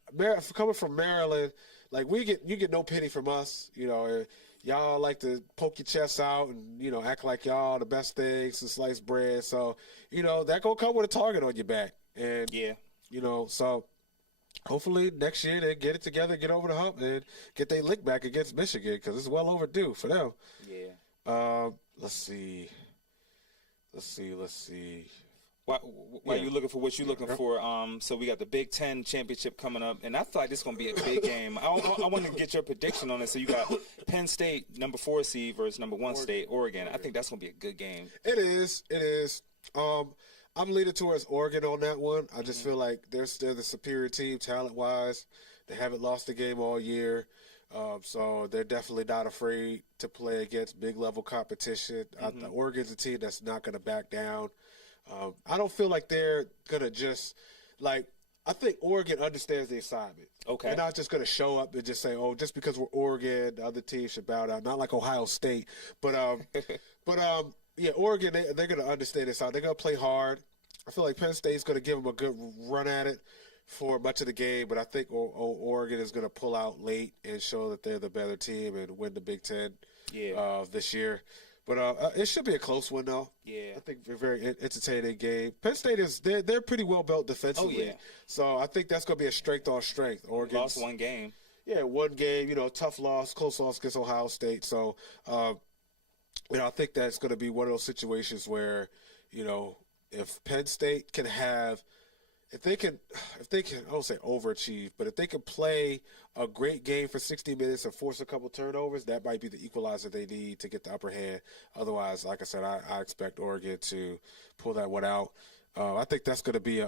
coming from Maryland, like, you get no pity from us. You know, y'all like to poke your chests out and, you know, act like y'all the best things since sliced bread. So, you know, that gonna come with a target on your back. And, Yeah. you know, so hopefully next year they get it together, get over the hump, and get their lick back against Michigan, because it's well overdue for them. Yeah. Let's see. While you looking for what you're looking for, so we got the Big Ten championship coming up, and I feel like this is going to be a big game. I want to get your prediction on it. So you got Penn State, number 4 seed, versus number 1 state, Oregon. I think that's going to be a good game. It is. I'm leaning towards Oregon on that one. I just feel like they're the superior team talent-wise. They haven't lost a game all year. So they're definitely not afraid to play against big-level competition. Oregon's a team that's not going to back down. I don't feel like they're going to just – like, I think Oregon understands the assignment. Okay. They're not just going to show up and just say, oh, just because we're Oregon, the other teams should bow down. Not like Ohio State. But yeah, Oregon, they're going to understand this out. They're going to play hard. I feel like Penn State's going to give them a good run at it for much of the game, but I think Oregon is going to pull out late and show that they're the better team and win the Big Ten this year. But it should be a close one, though. Yeah. I think a very entertaining game. Penn State they're pretty well built defensively. Oh, yeah. So I think that's going to be a strength on strength. Oregon lost one game. Yeah, one game, you know, tough loss, close loss against Ohio State. So, you know, I think that's going to be one of those situations where, you know, if Penn State can have, if they can, I don't say overachieve, but if they can play a great game for 60 minutes and force a couple turnovers, that might be the equalizer they need to get the upper hand. Otherwise, like I said, I expect Oregon to pull that one out. I think that's going to be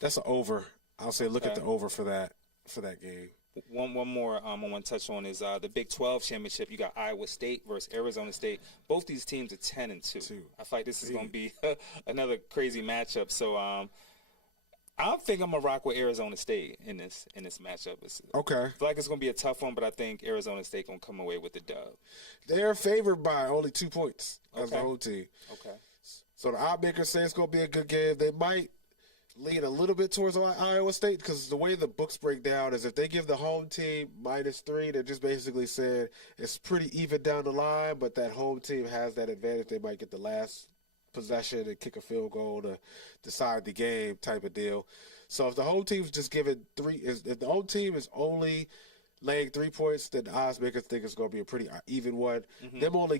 that's an over. I'll say look at the over for that game. One more I want to touch on is the Big 12 championship. You got Iowa State versus Arizona State. Both these teams are 10-2. I feel like this is going to be another crazy matchup. So I think I'm gonna rock with Arizona State in this matchup. Okay. I feel like it's gonna be a tough one, but I think Arizona State gonna come away with the dub. They're favored by only 2 points as the whole team. Okay. So the odd makers say it's gonna be a good game. They might lean a little bit towards Iowa State because the way the books break down is if they give the home team -3, they're just basically saying it's pretty even down the line, but that home team has that advantage. They might get the last possession and kick a field goal to decide the game type of deal. So if the home team's just giving if the home team is only laying 3 points, then the odds makers think it's going to be a pretty even one. Them only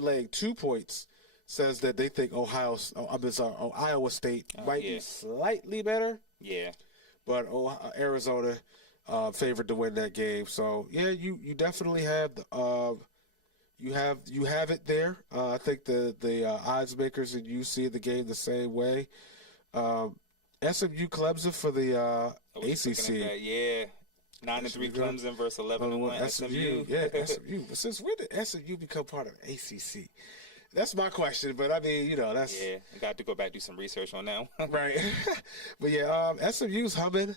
laying 2 points says that they think Iowa State might be slightly better. Yeah. But Arizona favored to win that game. So yeah, you definitely have you have it there. I think the odds makers and you see the game the same way. SMU Clemson for the ACC. Yeah. 9-3 Clemson versus 11-1 SMU. Yeah, SMU. Since when did SMU become part of the ACC? That's my question, but I mean, you know, that's... Yeah, I got to go back do some research on that one. Right. But yeah, SMU's humming.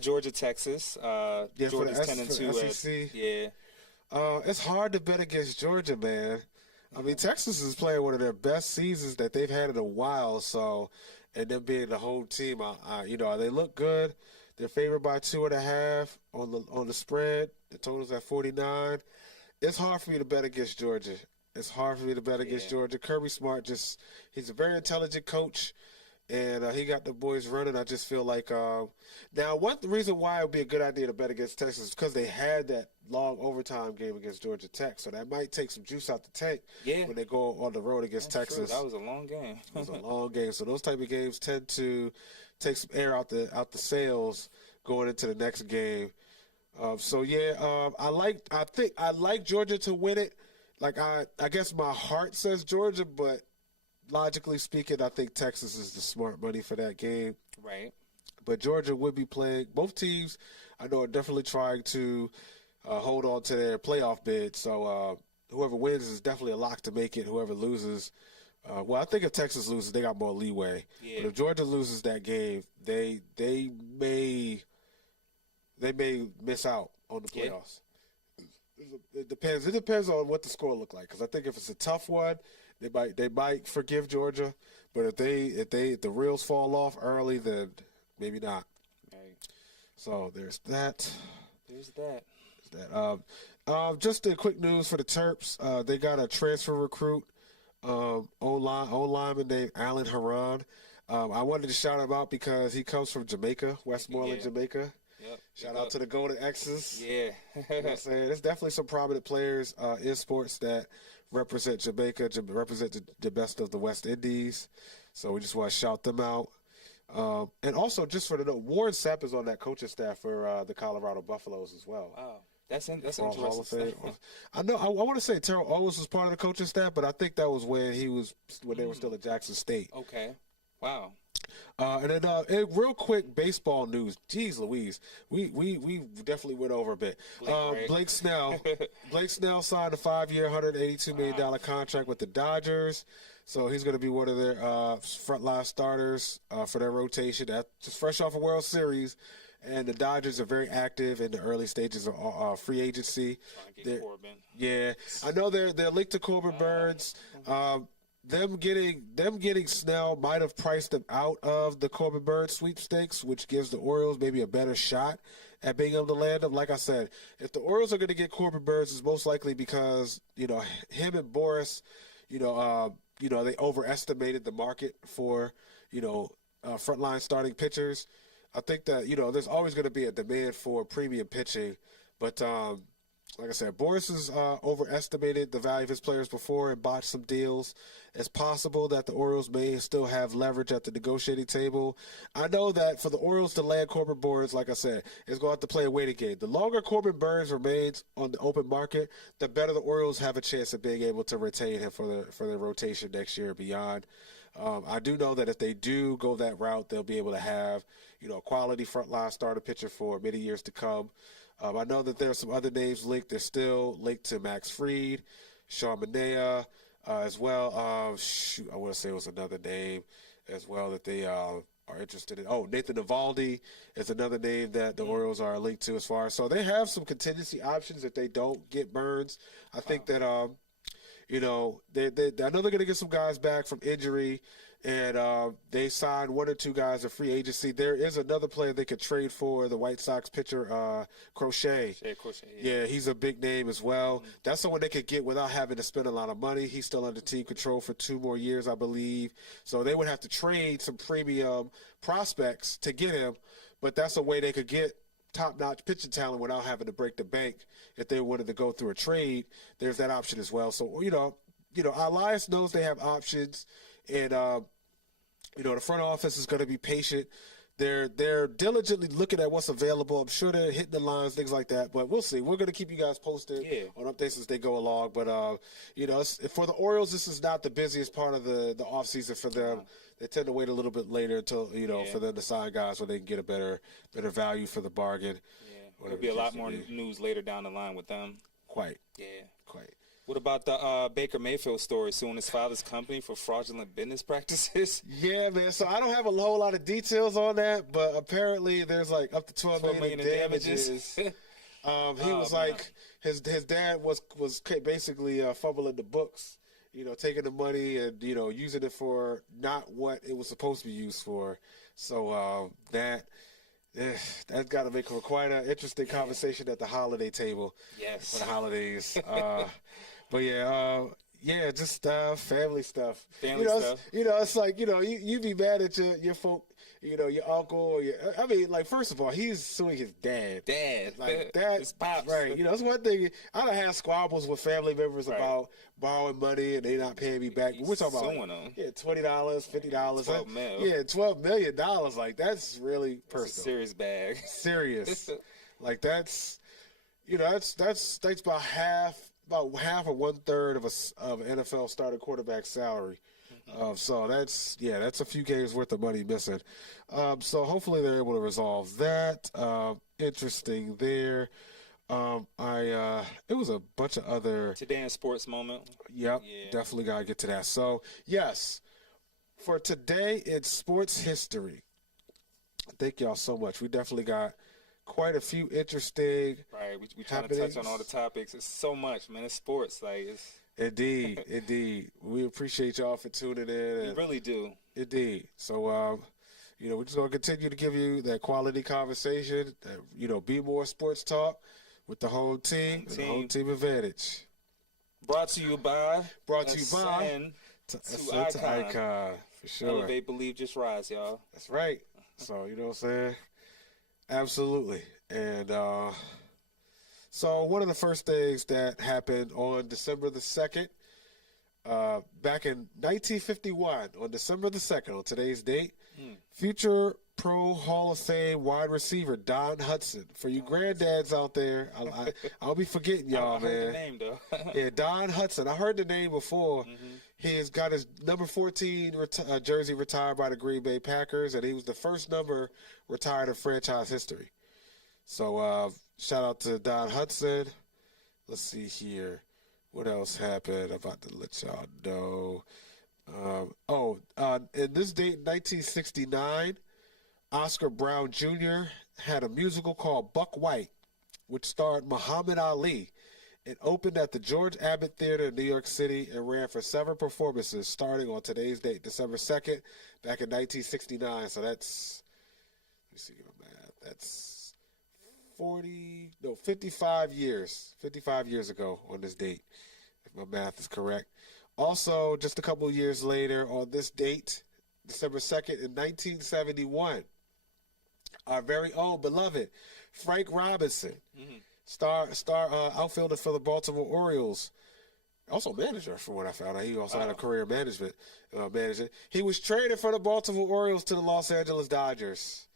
Georgia, Texas. Georgia's 10-2. Yeah. It's hard to bet against Georgia, man. I mean, Texas is playing one of their best seasons that they've had in a while, so, and them being the home team, you know, they look good. They're favored by 2.5 on the spread. The total's at 49. It's hard for me to bet against Georgia. It's hard for me to bet against Georgia. Kirby Smart he's a very intelligent coach, and he got the boys running. I just feel like now one reason why it would be a good idea to bet against Texas is because they had that long overtime game against Georgia Tech, so that might take some juice out the tank when they go on the road against Texas. True. That was a long game. It was a long game. So those type of games tend to take some air out the sails going into the next game. I like Georgia to win it. Like I guess my heart says Georgia, but logically speaking, I think Texas is the smart money for that game. Right. But Georgia would be playing. Both teams, I know, are definitely trying to hold on to their playoff bid. So whoever wins is definitely a lock to make it. Whoever loses, well, I think if Texas loses, they got more leeway. Yeah. But if Georgia loses that game, they may miss out on the playoffs. It depends. It depends on what the score look like. Because I think if it's a tough one, they might forgive Georgia. But if the reels fall off early, then maybe not. Right. So there's that. There's that. Just a quick news for the Terps. They got a transfer recruit, O-lineman named Alan Haran. I wanted to shout him out because he comes from Jamaica, Westmoreland, Jamaica. Yep. Shout out to the Golden X's. Yeah. You know what I'm saying? There's definitely some prominent players in sports that represent Jamaica, represent the best of the West Indies. So we just want to shout them out. And also, just for the note, Warren Sapp is on that coaching staff for the Colorado Buffaloes as well. Wow. That's Hall of interesting. Fame. I know. I want to say Terrell Owens was part of the coaching staff, but I think that was when they were still at Jackson State. Okay. Wow. And then real quick baseball news. Jeez Louise, we definitely went over a bit. Blake Snell signed a 5-year, $182 million contract with the Dodgers. So he's going to be one of their frontline starters for their rotation. That's just fresh off a World Series. And the Dodgers are very active in the early stages of free agency. Yeah, I know they're linked to Corbin Burns. Them getting Snell might have priced them out of the Corbin Burns sweepstakes, which gives the Orioles maybe a better shot at being able to land him. Like I said, if the Orioles are going to get Corbin Burns, it's most likely because him and Boris, they overestimated the market for frontline starting pitchers. I think that there's always going to be a demand for premium pitching, but like I said, Boris has overestimated the value of his players before and botched some deals. It's possible that the Orioles may still have leverage at the negotiating table. I know that for the Orioles to land Corbin Burns, like I said, it's going to have to play a waiting game. The longer Corbin Burns remains on the open market, the better the Orioles have a chance of being able to retain him for their rotation next year and beyond. I do know that if they do go that route, they'll be able to have a quality frontline starter pitcher for many years to come. I know that there are some other names linked. They're still linked to Max Fried, Sean Manaea as well. I want to say it was another name as well that they are interested in. Oh, Nathan Eovaldi is another name that the Orioles are linked to as far as. So they have some contingency options if they don't get Burns. I think that, I know they're going to get some guys back from injury. And they signed one or two guys in free agency. There is another player they could trade for, the White Sox pitcher, Crochet. Yeah, he's a big name as well. Mm-hmm. That's someone they could get without having to spend a lot of money. He's still under team control for 2 more years, I believe. So they would have to trade some premium prospects to get him. But that's a way they could get top-notch pitching talent without having to break the bank. If they wanted to go through a trade, there's that option as well. So, Elias knows they have options. And, the front office is going to be patient. They're diligently looking at what's available. I'm sure they're hitting the lines, things like that. But we'll see. We're going to keep you guys posted on updates as they go along. But, for the Orioles, this is not the busiest part of the offseason for them. They tend to wait a little bit later until, for them to sign guys where they can get a better value for the bargain. Yeah. There'll be a lot more news later down the line with them. Quite. Yeah. Quite. What about the Baker Mayfield story suing his father's company for fraudulent business practices? Yeah, man. So I don't have a whole lot of details on that, but apparently there's like up to $12 million in damages. He was like, his dad was basically fumbling the books, taking the money and using it for not what it was supposed to be used for. So that's got to make for quite an interesting conversation at the holiday table. Yes, for the holidays. But just family stuff. It's like you be mad at your folk, your uncle. Or first of all, he's suing his dad. Like that, his pops. Right? It's one thing. I done had squabbles with family members about borrowing money and they not paying me back. But we're talking about $20, $50, $12 million. $12 million. Like that's really personal. It's a serious bag. Serious. Like that's. that's about half or 1/3 of an NFL starting quarterback salary. So that's a few games worth of money missing. So hopefully they're able to resolve that. Interesting there. It was a bunch of other Today in sports moment. Yep, Yeah. definitely gotta get to that. So yes, for today it's sports history. Thank y'all so much. We definitely got quite a few interesting. Right, we trying to touch on all the topics. It's so much, man. It's sports, like it's. Indeed. We appreciate y'all for tuning in. We really do. Indeed. So, we're just gonna continue to give you that quality conversation. Be more sports talk with the whole team. And the whole team advantage. Brought to you by. To Icon, for sure. Elevate, believe, just rise, y'all. That's right. So, you know what I'm saying? Absolutely. And so one of the first things that happened on December the 2nd, back in 1951, on December the 2nd, on today's date, future Pro Hall of Fame wide receiver Don Hudson. For you granddads out there, I'll be forgetting y'all, man. I heard the name, though. Yeah, Don Hudson. I heard the name before. He has got his number 14 jersey retired by the Green Bay Packers, and he was the first number retired in franchise history. So shout out to Don Hudson. Let's see here. What else happened? I'm about to let y'all know. In this date, 1969, Oscar Brown Jr. had a musical called Buck White, which starred Muhammad Ali. It opened at the George Abbott Theater in New York City and ran for 7 performances starting on today's date, December 2nd, back in 1969. So that's, let me see my math. That's 55 years. 55 years ago on this date, if my math is correct. Also, just a couple years later on this date, December 2nd in 1971, our very own beloved Frank Robinson, star outfielder for the Baltimore Orioles, also manager from what I found out. He also had a career management manager. He was traded from the Baltimore Orioles to the Los Angeles Dodgers.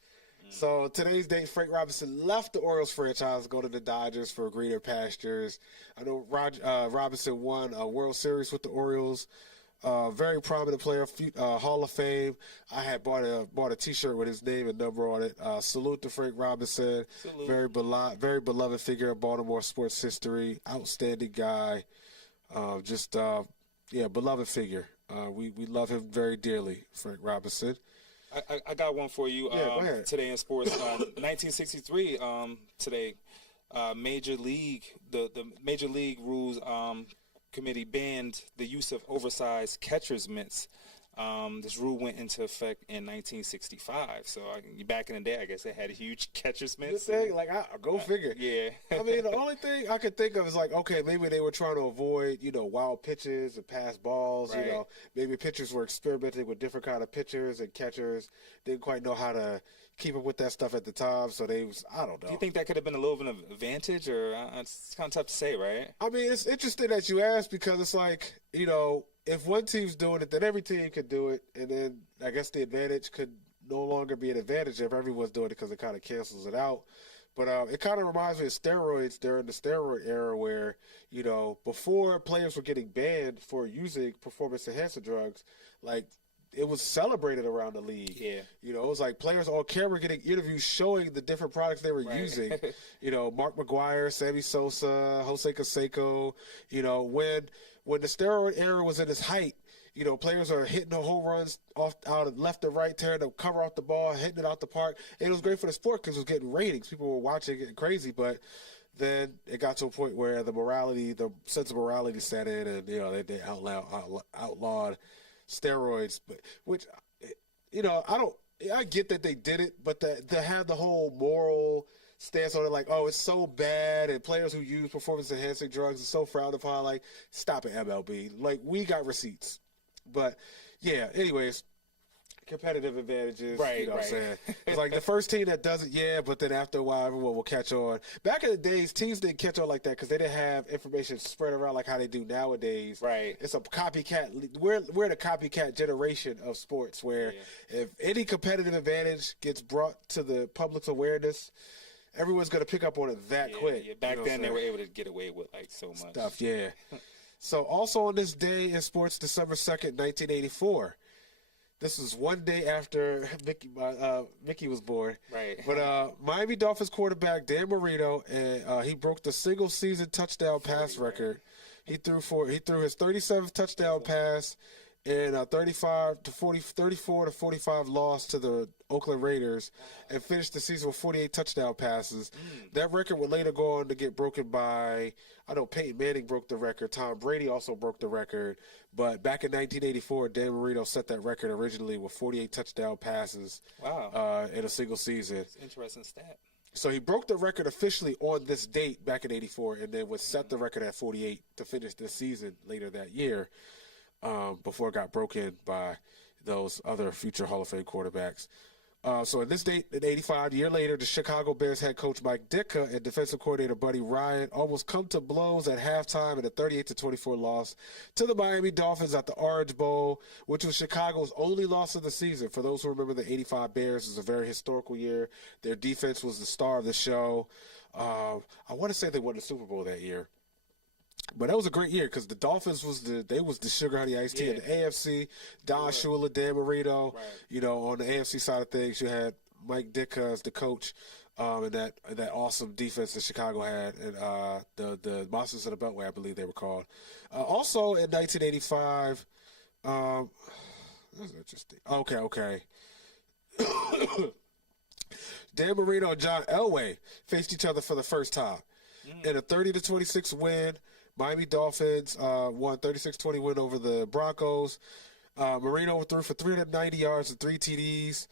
So today's date, Frank Robinson left the Orioles franchise to go to the Dodgers for greener pastures. I know Robinson won a World Series with the Orioles. Very prominent player, Hall of Fame. I had bought a T-shirt with his name and number on it. Salute to Frank Robinson. Salute. Very beloved figure of Baltimore sports history. Outstanding guy. Beloved figure. We love him very dearly, Frank Robinson. I got one for you. Go ahead. Today in sports, 1963. Today, Major League, the Major League Rules Committee banned the use of oversized catcher's mitts. This rule went into effect in 1965. So back in the day, I guess they had huge catcher's mitts. Go figure. Yeah. I mean, the only thing I could think of is maybe they were trying to avoid, wild pitches and pass balls. Right. Maybe pitchers were experimenting with different kind of pitchers, and catchers didn't quite know how to keep up with that stuff at the time. So I don't know. Do you think that could have been a little bit of an advantage, or it's kind of tough to say, right? I mean, it's interesting that you ask, because it's if one team's doing it, then every team could do it, and then I guess the advantage could no longer be an advantage if everyone's doing it, because it kind of cancels it out. But it kind of reminds me of steroids during the steroid era, where before players were getting banned for using performance-enhancing drugs, it was celebrated around the league. Yeah. It was like players on camera getting interviews showing the different products they were using. Mark McGwire, Sammy Sosa, Jose Canseco. When the steroid era was at its height, players are hitting the home runs out of left and right, tearing the cover off the ball, hitting it out the park. And it was great for the sport because it was getting ratings. People were watching, getting crazy. But then it got to a point where the sense of morality set in, and they outlawed steroids, I get that they did it, but to have the whole moral stance on it, it's so bad, and players who use performance-enhancing drugs is so frowned upon, stop it, MLB. We got receipts. But, yeah, anyways, competitive advantages, right, you know right. what I'm saying? It's the first team that does it, but then after a while, everyone will catch on. Back in the days, teams didn't catch on like that because they didn't have information spread around like how they do nowadays. Right. It's a copycat. We're in a copycat generation of sports where if any competitive advantage gets brought to the public's awareness, everyone's gonna pick up on it that quick. Yeah. Back then, they were able to get away with like so much stuff. Yeah. So also on this day in sports, December 2nd, 1984. This was one day after Mickey was born. Right. But Miami Dolphins quarterback Dan Marino, and he broke the single season touchdown pass record. He threw his 37th touchdown pass in a 34 to 45 loss to the Oakland Raiders, and finished the season with 48 touchdown passes. That record would later go on to get broken by, I know Peyton Manning broke the record. Tom Brady also broke the record. But back in 1984, Dan Marino set that record originally with 48 touchdown passes. Wow. In a single season. It's an interesting stat. So he broke the record officially on this date back in 84, and then would set the record at 48 to finish the season later that year, before it got broken by those other future Hall of Fame quarterbacks. So in this date, in 85, a year later, the Chicago Bears head coach Mike Ditka and defensive coordinator Buddy Ryan almost come to blows at halftime in a 38-24 loss to the Miami Dolphins at the Orange Bowl, which was Chicago's only loss of the season. For those who remember, the 85 Bears was a very historical year. Their defense was the star of the show. I want to say they won the Super Bowl that year. But that was a great year because the Dolphins was the sugar honey iced tea in the AFC. Don Shula, Dan Marino. Right. On the AFC side of things, you had Mike Ditka as the coach, and that awesome defense that Chicago had, and the Monsters of the Beltway, I believe they were called. Also in 1985, that's interesting. Okay. Dan Marino and John Elway faced each other for the first time in a 30-26 win. Miami Dolphins won 36-20 win over the Broncos. Marino threw for 390 yards and 3 TDs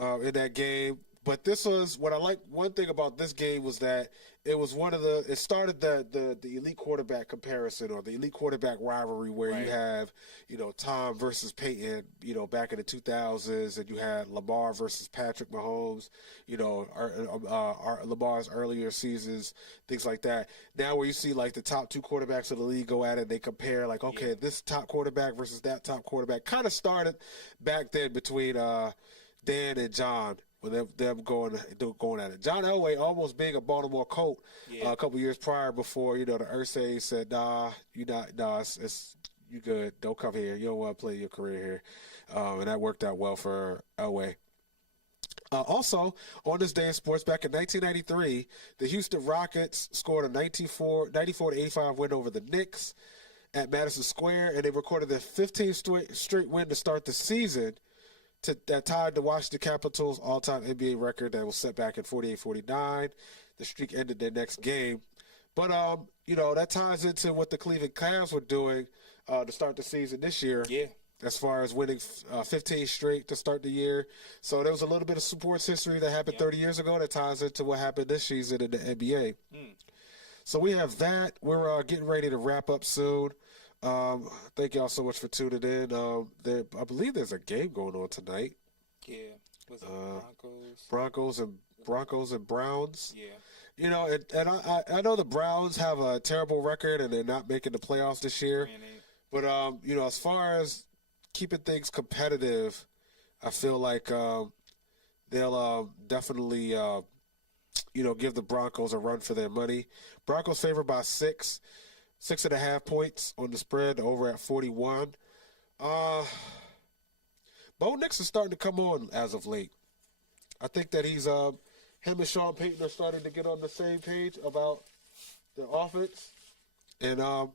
in that game. But this was what I like. One thing about this game was that it started the elite quarterback comparison, or the elite quarterback rivalry, where you have, Tom versus Peyton, back in the 2000s, and you had Lamar versus Patrick Mahomes, Lamar's earlier seasons, things like that. Now where you see like the top 2 quarterbacks of the league go at it, they compare like, okay, this top quarterback versus that top quarterback. Kind of started back then between Dan and John. With them going at it. John Elway almost being a Baltimore Colt a couple years prior, before the Irsay said, you good, don't come here, you don't want to play your career here, and that worked out well for Elway. Also, on this day in sports, back in 1993, the Houston Rockets scored a 94-85 win over the Knicks at Madison Square, and they recorded their 15th straight win to start the season. That tied the Washington Capitals' all-time NBA record that was set back in 48-49. The streak ended their next game. But, that ties into what the Cleveland Cavs were doing to start the season this year. Yeah. As far as winning 15 straight to start the year. So there was a little bit of sports history that happened 30 years ago that ties into what happened this season in the NBA. So we have that. We're getting ready to wrap up soon. Thank y'all so much for tuning in. I believe there's a game going on tonight. Yeah. Was it Broncos and Browns. Yeah. And I know the Browns have a terrible record and they're not making the playoffs this year. But as far as keeping things competitive, I feel like they'll definitely give the Broncos a run for their money. Broncos favored by 6.5 points on the spread, over at 41. Bo Nix is starting to come on as of late. I think that him and Sean Payton are starting to get on the same page about the offense. And, I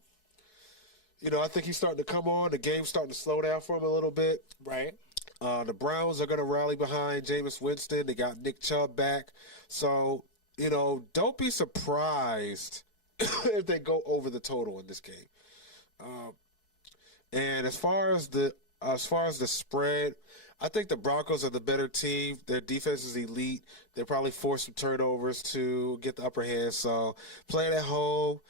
think he's starting to come on. The game's starting to slow down for him a little bit. Right. The Browns are going to rally behind Jameis Winston. They got Nick Chubb back. So, don't be surprised if they go over the total in this game. And as far as the spread, I think the Broncos are the better team. Their defense is elite. They probably force some turnovers to get the upper hand. So playing at home,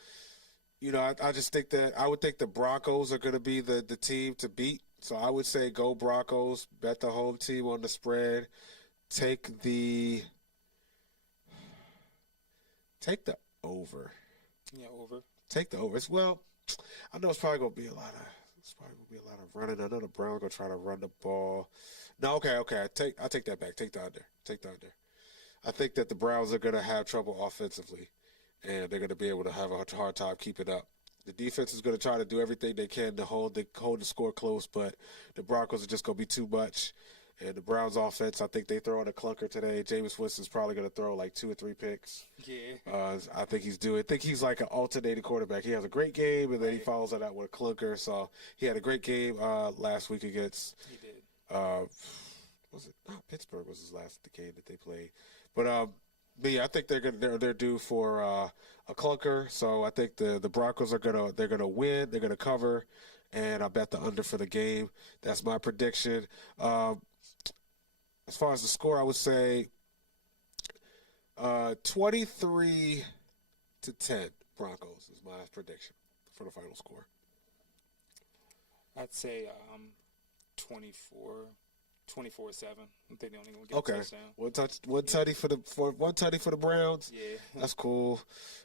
I just think that I would think the Broncos are going to be the team to beat. So I would say go Broncos, bet the home team on the spread, take the over. Yeah, over. Take the over. Well, I know it's probably gonna be a lot of running. I know the Browns gonna try to run the ball. No, okay. I take that back. Take the under. I think that the Browns are going to have trouble offensively, and they're going to be able to have a hard time keeping up. The defense is going to try to do everything they can to hold the score close, but the Broncos are just going to be too much. And the Browns offense, I think they throw in a clunker today. Jameis Winston's probably going to throw like 2 or 3 picks. Yeah. I think he's due. I think he's like an alternating quarterback. He has a great game, and then he follows it out with a clunker. So he had a great game last week against. He did. Was it not Pittsburgh? Was his last game that they played? But yeah, I think they're due for a clunker. So I think the Broncos are gonna win. They're gonna cover, and I bet the under for the game. That's my prediction. As far as the score, I would say 23-10 Broncos is my prediction for the final score. I'd say 24-7. I think they're only going to get a touchdown. One tutty for the Browns. Yeah. That's cool.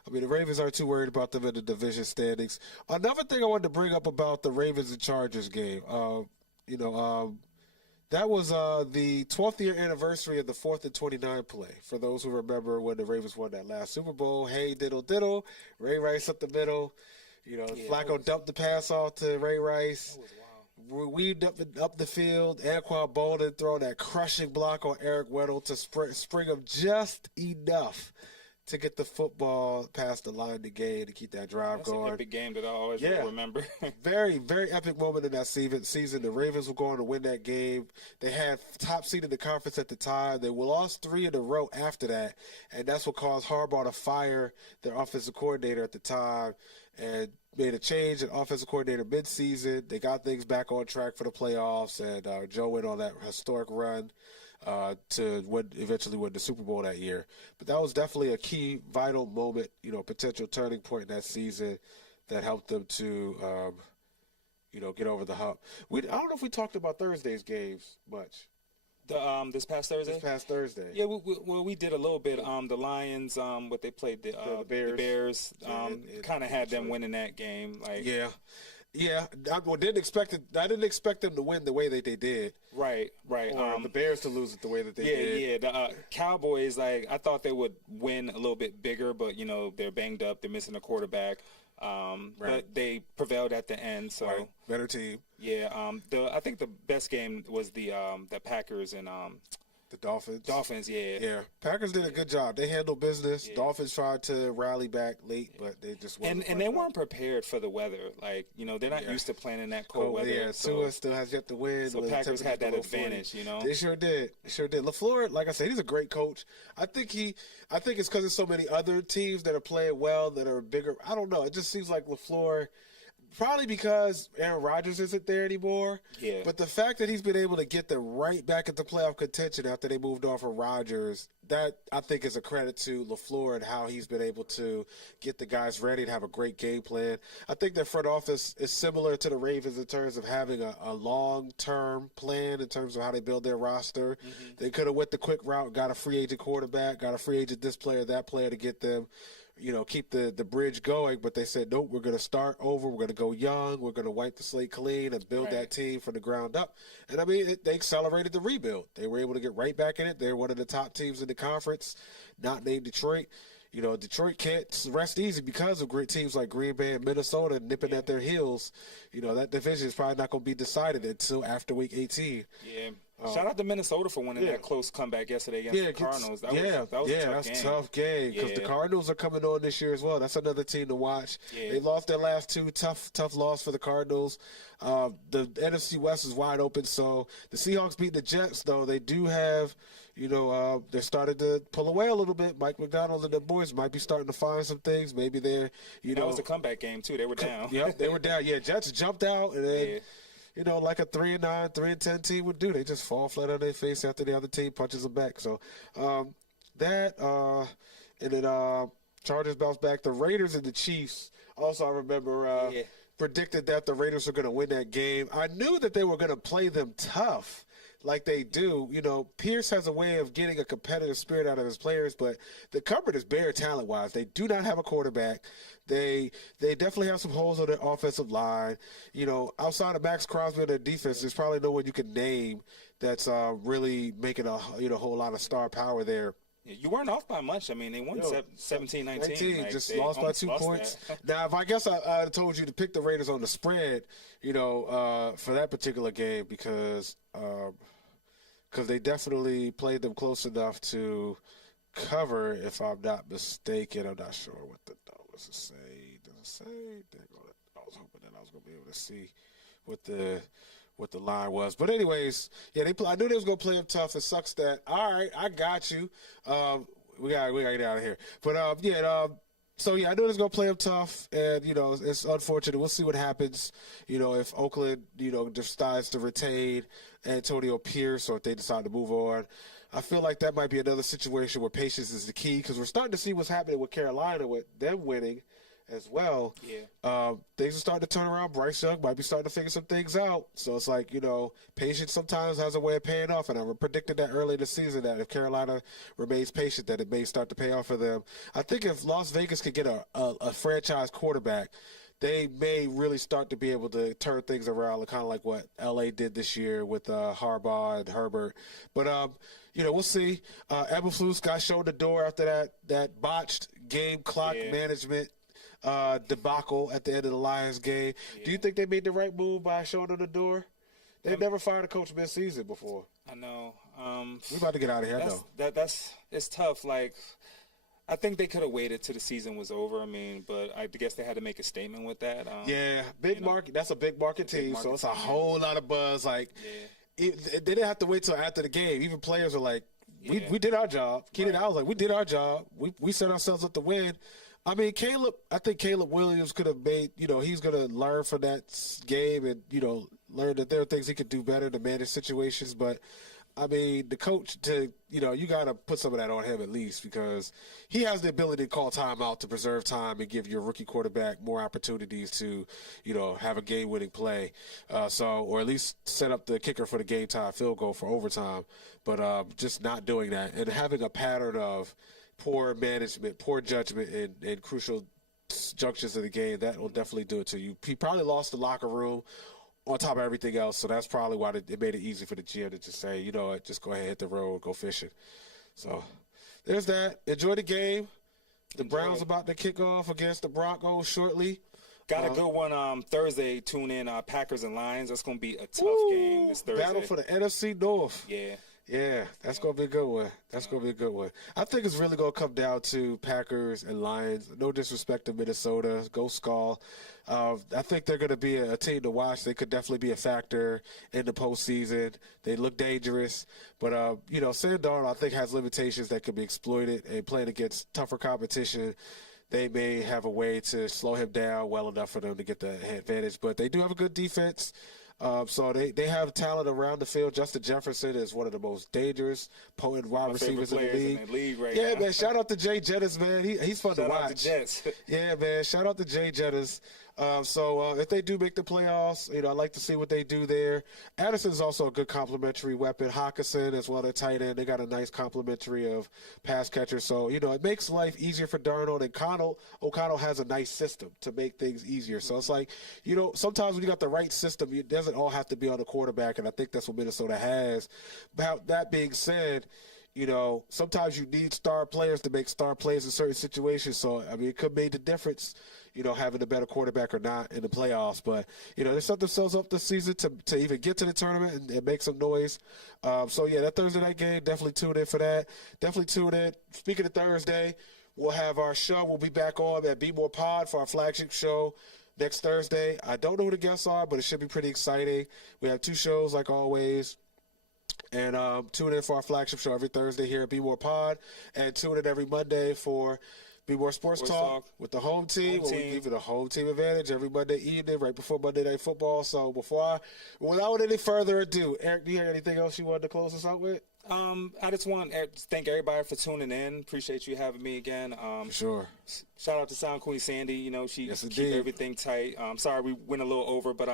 I mean, the Ravens aren't too worried about them in the division standings. Another thing I wanted to bring up about the Ravens and Chargers game, that was the 12th year anniversary of the 4th and 29 play. For those who remember when the Ravens won that last Super Bowl, hey, diddle, diddle, Ray Rice up the middle. Flacco dumped the pass off to Ray Rice. That was wild. Weaved up the field. Anquan Bolden throwing that crushing block on Eric Weddle to spring him just enough to get the football past the line to gain to keep that drive That's going. an epic game that I always will remember. Very, very epic moment in that season. The Ravens were going to win that game. They had top seed in the conference at the time. They lost 3 in a row after that, and that's what caused Harbaugh to fire their offensive coordinator at the time and made a change in offensive coordinator midseason. They got things back on track for the playoffs, and Joe went on that historic run to eventually win the Super Bowl that year. But that was definitely a key, vital moment, potential turning point in that season that helped them to, get over the hump. I don't know if we talked about Thursday's games much. This past Thursday? This past Thursday. Yeah, we did a little bit. The Lions, what they played, the Bears, kind of had them winning that game. Yeah, I didn't expect it. I didn't expect them to win the way that they did. Right. Or the Bears to lose it the way that they did. Yeah. The Cowboys, I thought they would win a little bit bigger, but they're banged up. They're missing a quarterback. But they prevailed at the end. So better team. Yeah. I think the best game was the Packers and the Dolphins. Dolphins, yeah. Yeah. Packers did a good job. They handled business. Yeah. Dolphins tried to rally back late, but they just wasn't. And they weren't prepared for the weather. They're not used to playing in that cold weather. Yeah, Tua still has yet to win. So Packers had that advantage, They sure did. LaFleur, like I said, he's a great coach. I think it's because there's so many other teams that are playing well that are bigger. I don't know. It just seems like LaFleur. Probably because Aaron Rodgers isn't there anymore. Yeah. But the fact that he's been able to get them right back into playoff contention after they moved on from Rodgers, that I think is a credit to LaFleur and how he's been able to get the guys ready to have a great game plan. I think their front office is similar to the Ravens in terms of having a long-term plan in terms of how they build their roster. Mm-hmm. They could have went the quick route, got a free agent quarterback, got a free agent this player, that player to get them keep the bridge going, but they said, nope, we're going to start over. We're going to go young. We're going to wipe the slate clean and build that team from the ground up. And, they accelerated the rebuild. They were able to get right back in it. They're one of the top teams in the conference, not named Detroit. Detroit can't rest easy because of great teams like Green Bay and Minnesota nipping at their heels. That division is probably not going to be decided until after Week 18. Yeah. Shout out to Minnesota for winning that close comeback yesterday against the Cardinals. That was a tough game because the Cardinals are coming on this year as well. That's another team to watch. Yeah. They lost their last 2, tough loss for the Cardinals. The NFC West is wide open, so the Seahawks beat the Jets, though. They do have, they're starting to pull away a little bit. Mike McDonald and the boys might be starting to find some things. Maybe they're, That was a comeback game, too. They were down. They were down. Yeah, Jets jumped out, and then like a 3-9, 3-10 team would do. They just fall flat on their face after the other team punches them back. So and then Chargers bounce back. The Raiders and the Chiefs. Also, I remember predicted that the Raiders were going to win that game. I knew that they were going to play them tough like they do. Pierce has a way of getting a competitive spirit out of his players, but the cupboard is bare talent-wise. They do not have a quarterback. They definitely have some holes on their offensive line. Outside of Max Crosby and their defense, there's probably no one you can name that's really making a whole lot of star power there. Yeah, you weren't off by much. I mean, they won 17-19. 19, Like, just they lost by almost 2 lost points. that. Now, if I guess I told you to pick the Raiders on the spread, for that particular game because they definitely played them close enough to cover, if I'm not mistaken. I'm not sure what the numbers say. Does it say? I was hoping that I was going to be able to see what the line was. But anyways, yeah, I knew they was going to play them tough. It sucks that, all right, I got you. We got to get out of here. But, so, yeah, I knew they was going to play them tough, and, it's unfortunate. We'll see what happens, if Oakland, decides to retain Antonio Pierce or if they decide to move on. I feel like that might be another situation where patience is the key because we're starting to see what's happening with Carolina with them winning as well. Yeah. Things are starting to turn around. Bryce Young might be starting to figure some things out. So it's like, patience sometimes has a way of paying off. And I predicted that early in the season that if Carolina remains patient, that it may start to pay off for them. I think if Las Vegas could get a franchise quarterback, they may really start to be able to turn things around, kind of like what L.A. did this year with Harbaugh and Herbert. But, we'll see. Eberflus got shown the door after that botched game clock management debacle at the end of the Lions game. Yeah. Do you think they made the right move by showing them the door? They've never fired a coach mid-season before. I know. We're about to get out of here. I know. It's tough. Like, I think they could have waited till the season was over. I mean, but I guess they had to make a statement with that. Big market. That's a big market team, so it's a whole lot of buzz. Like, they didn't have to wait till after the game. Even players are like, we did our job. Keenan Allen's like, we did our job. We set ourselves up to win. I mean, I think Caleb Williams could have made, he's going to learn from that game and, learn that there are things he could do better to manage situations. But, I mean, the coach, you got to put some of that on him at least because he has the ability to call timeout to preserve time and give your rookie quarterback more opportunities to, have a game-winning play. Or at least set up the kicker for the game-time field goal for overtime. But just not doing that and having a pattern of poor management, poor judgment in crucial junctions of the game, that will definitely do it to you. He probably lost the locker room on top of everything else, so that's probably why it made it easy for the GM to just say, just go ahead, hit the road, go fishing. So there's that. Enjoy the game. The Browns about to kick off against the Broncos shortly. Got a good one Thursday. Tune in, Packers and Lions. That's going to be a tough game this Thursday. Battle for the NFC North. Yeah. Yeah, that's going to be a good one. That's going to be a good one. I think it's really going to come down to Packers and Lions. No disrespect to Minnesota. Go Skull. I think they're going to be a team to watch. They could definitely be a factor in the postseason. They look dangerous. But, Sam Darnold, I think, has limitations that can be exploited. And playing against tougher competition, they may have a way to slow him down well enough for them to get the advantage. But they do have a good defense. So they have talent around the field. Justin Jefferson is one of the most dangerous, potent wide receivers in the league. Right now. Man. Shout out to Jay Jettis, man. He's fun to watch. Shout out to Jets. Yeah, man. Shout out to Jay Jettis. If they do make the playoffs, I'd like to see what they do there. Addison's also a good complementary weapon. Hawkinson as well, their tight end. They got a nice complementary of pass catchers. So, it makes life easier for Darnold. And O'Connell has a nice system to make things easier. So it's like, sometimes when you got the right system, it doesn't all have to be on the quarterback. And I think that's what Minnesota has. But that being said, sometimes you need star players to make star plays in certain situations. So, I mean, it could make the difference, having a better quarterback or not in the playoffs. But, they set themselves up this season to even get to the tournament and make some noise. That Thursday night game, definitely tune in for that. Definitely tune in. Speaking of Thursday, we'll have our show. We'll be back on at BMorePod Pod for our flagship show next Thursday. I don't know who the guests are, but it should be pretty exciting. We have 2 shows like always. And tune in for our flagship show every Thursday here at BMorePod Pod. And tune in every Monday for BMore Sports Talk with the home team. We give you the home team advantage every Monday evening right before Monday Night Football. So without any further ado, Eric, do you have anything else you wanted to close us out with? I just want to thank everybody for tuning in. Appreciate you having me again. Sure. Shout out to Sound Queen Sandy. She keeps everything tight. Sorry we went a little over, but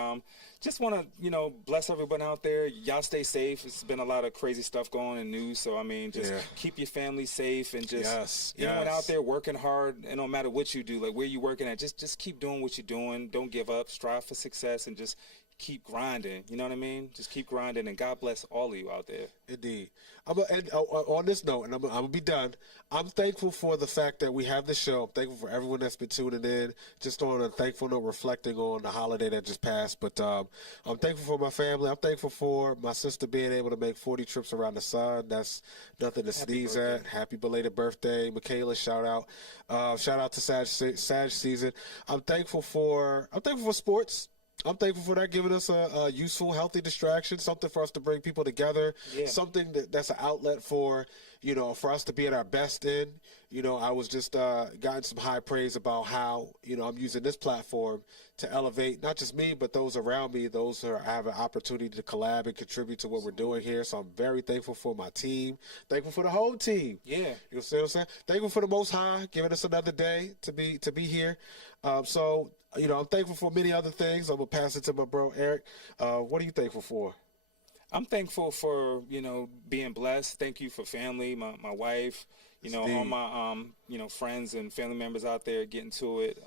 just want to bless everyone out there. Y'all stay safe. It's been a lot of crazy stuff going on in news, so I mean, just keep your family safe and just anyone out there working hard. And no matter what you do, like where you working at, just keep doing what you're doing. Don't give up. Strive for success and just keep grinding. You know what I mean? Just keep grinding, and God bless all of you out there. Indeed. And on this note, and I'm gonna be done. I'm thankful for the fact that we have this show. I'm thankful for everyone that's been tuning in. Just on a thankful note, reflecting on the holiday that just passed. But I'm thankful for my family. I'm thankful for my sister being able to make 40 trips around the sun. That's nothing to sneeze at. Happy belated birthday, Michaela! Shout out to Sag season. I'm thankful for sports. I'm thankful for that, giving us a useful, healthy distraction, something for us to bring people together, something that's an outlet for, for us to be at our best in. I was just gotten some high praise about how, I'm using this platform to elevate not just me, but those around me, those who have an opportunity to collab and contribute to what we're doing here. So I'm very thankful for my team, thankful for the whole team. Yeah. You see what I'm saying? Thankful for the Most High, giving us another day to be here. So I'm thankful for many other things. I'm going to pass it to my bro, Eric. What are you thankful for? I'm thankful for, being blessed. Thank you for family, my wife, all my, friends and family members out there getting to it.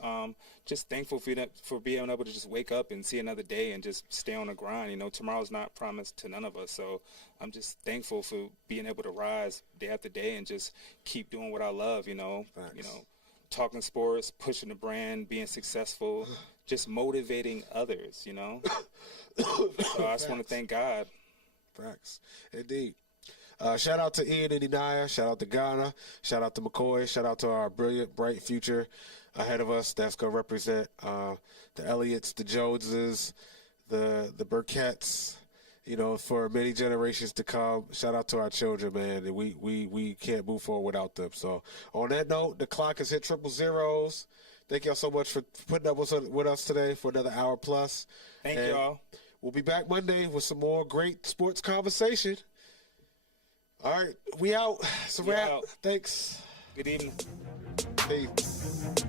Just thankful for being able to just wake up and see another day and just stay on the grind. Tomorrow's not promised to none of us. So I'm just thankful for being able to rise day after day and just keep doing what I love, talking sports, pushing the brand, being successful, just motivating others, So I just want to thank God. Facts. Indeed. Shout out to Ian and Inaya. Shout out to Ghana. Shout out to McCoy. Shout out to our brilliant, bright future ahead of us that's going to represent the Elliots, the Joneses, the Burketts, for many generations to come. Shout out to our children, man. And we can't move forward without them. So on that note, the clock has hit 000. Thank y'all so much for putting up with us today for another hour plus. Thank y'all. We'll be back Monday with some more great sports conversation. All right, we out. It's a wrap. Thanks. Good evening. Peace.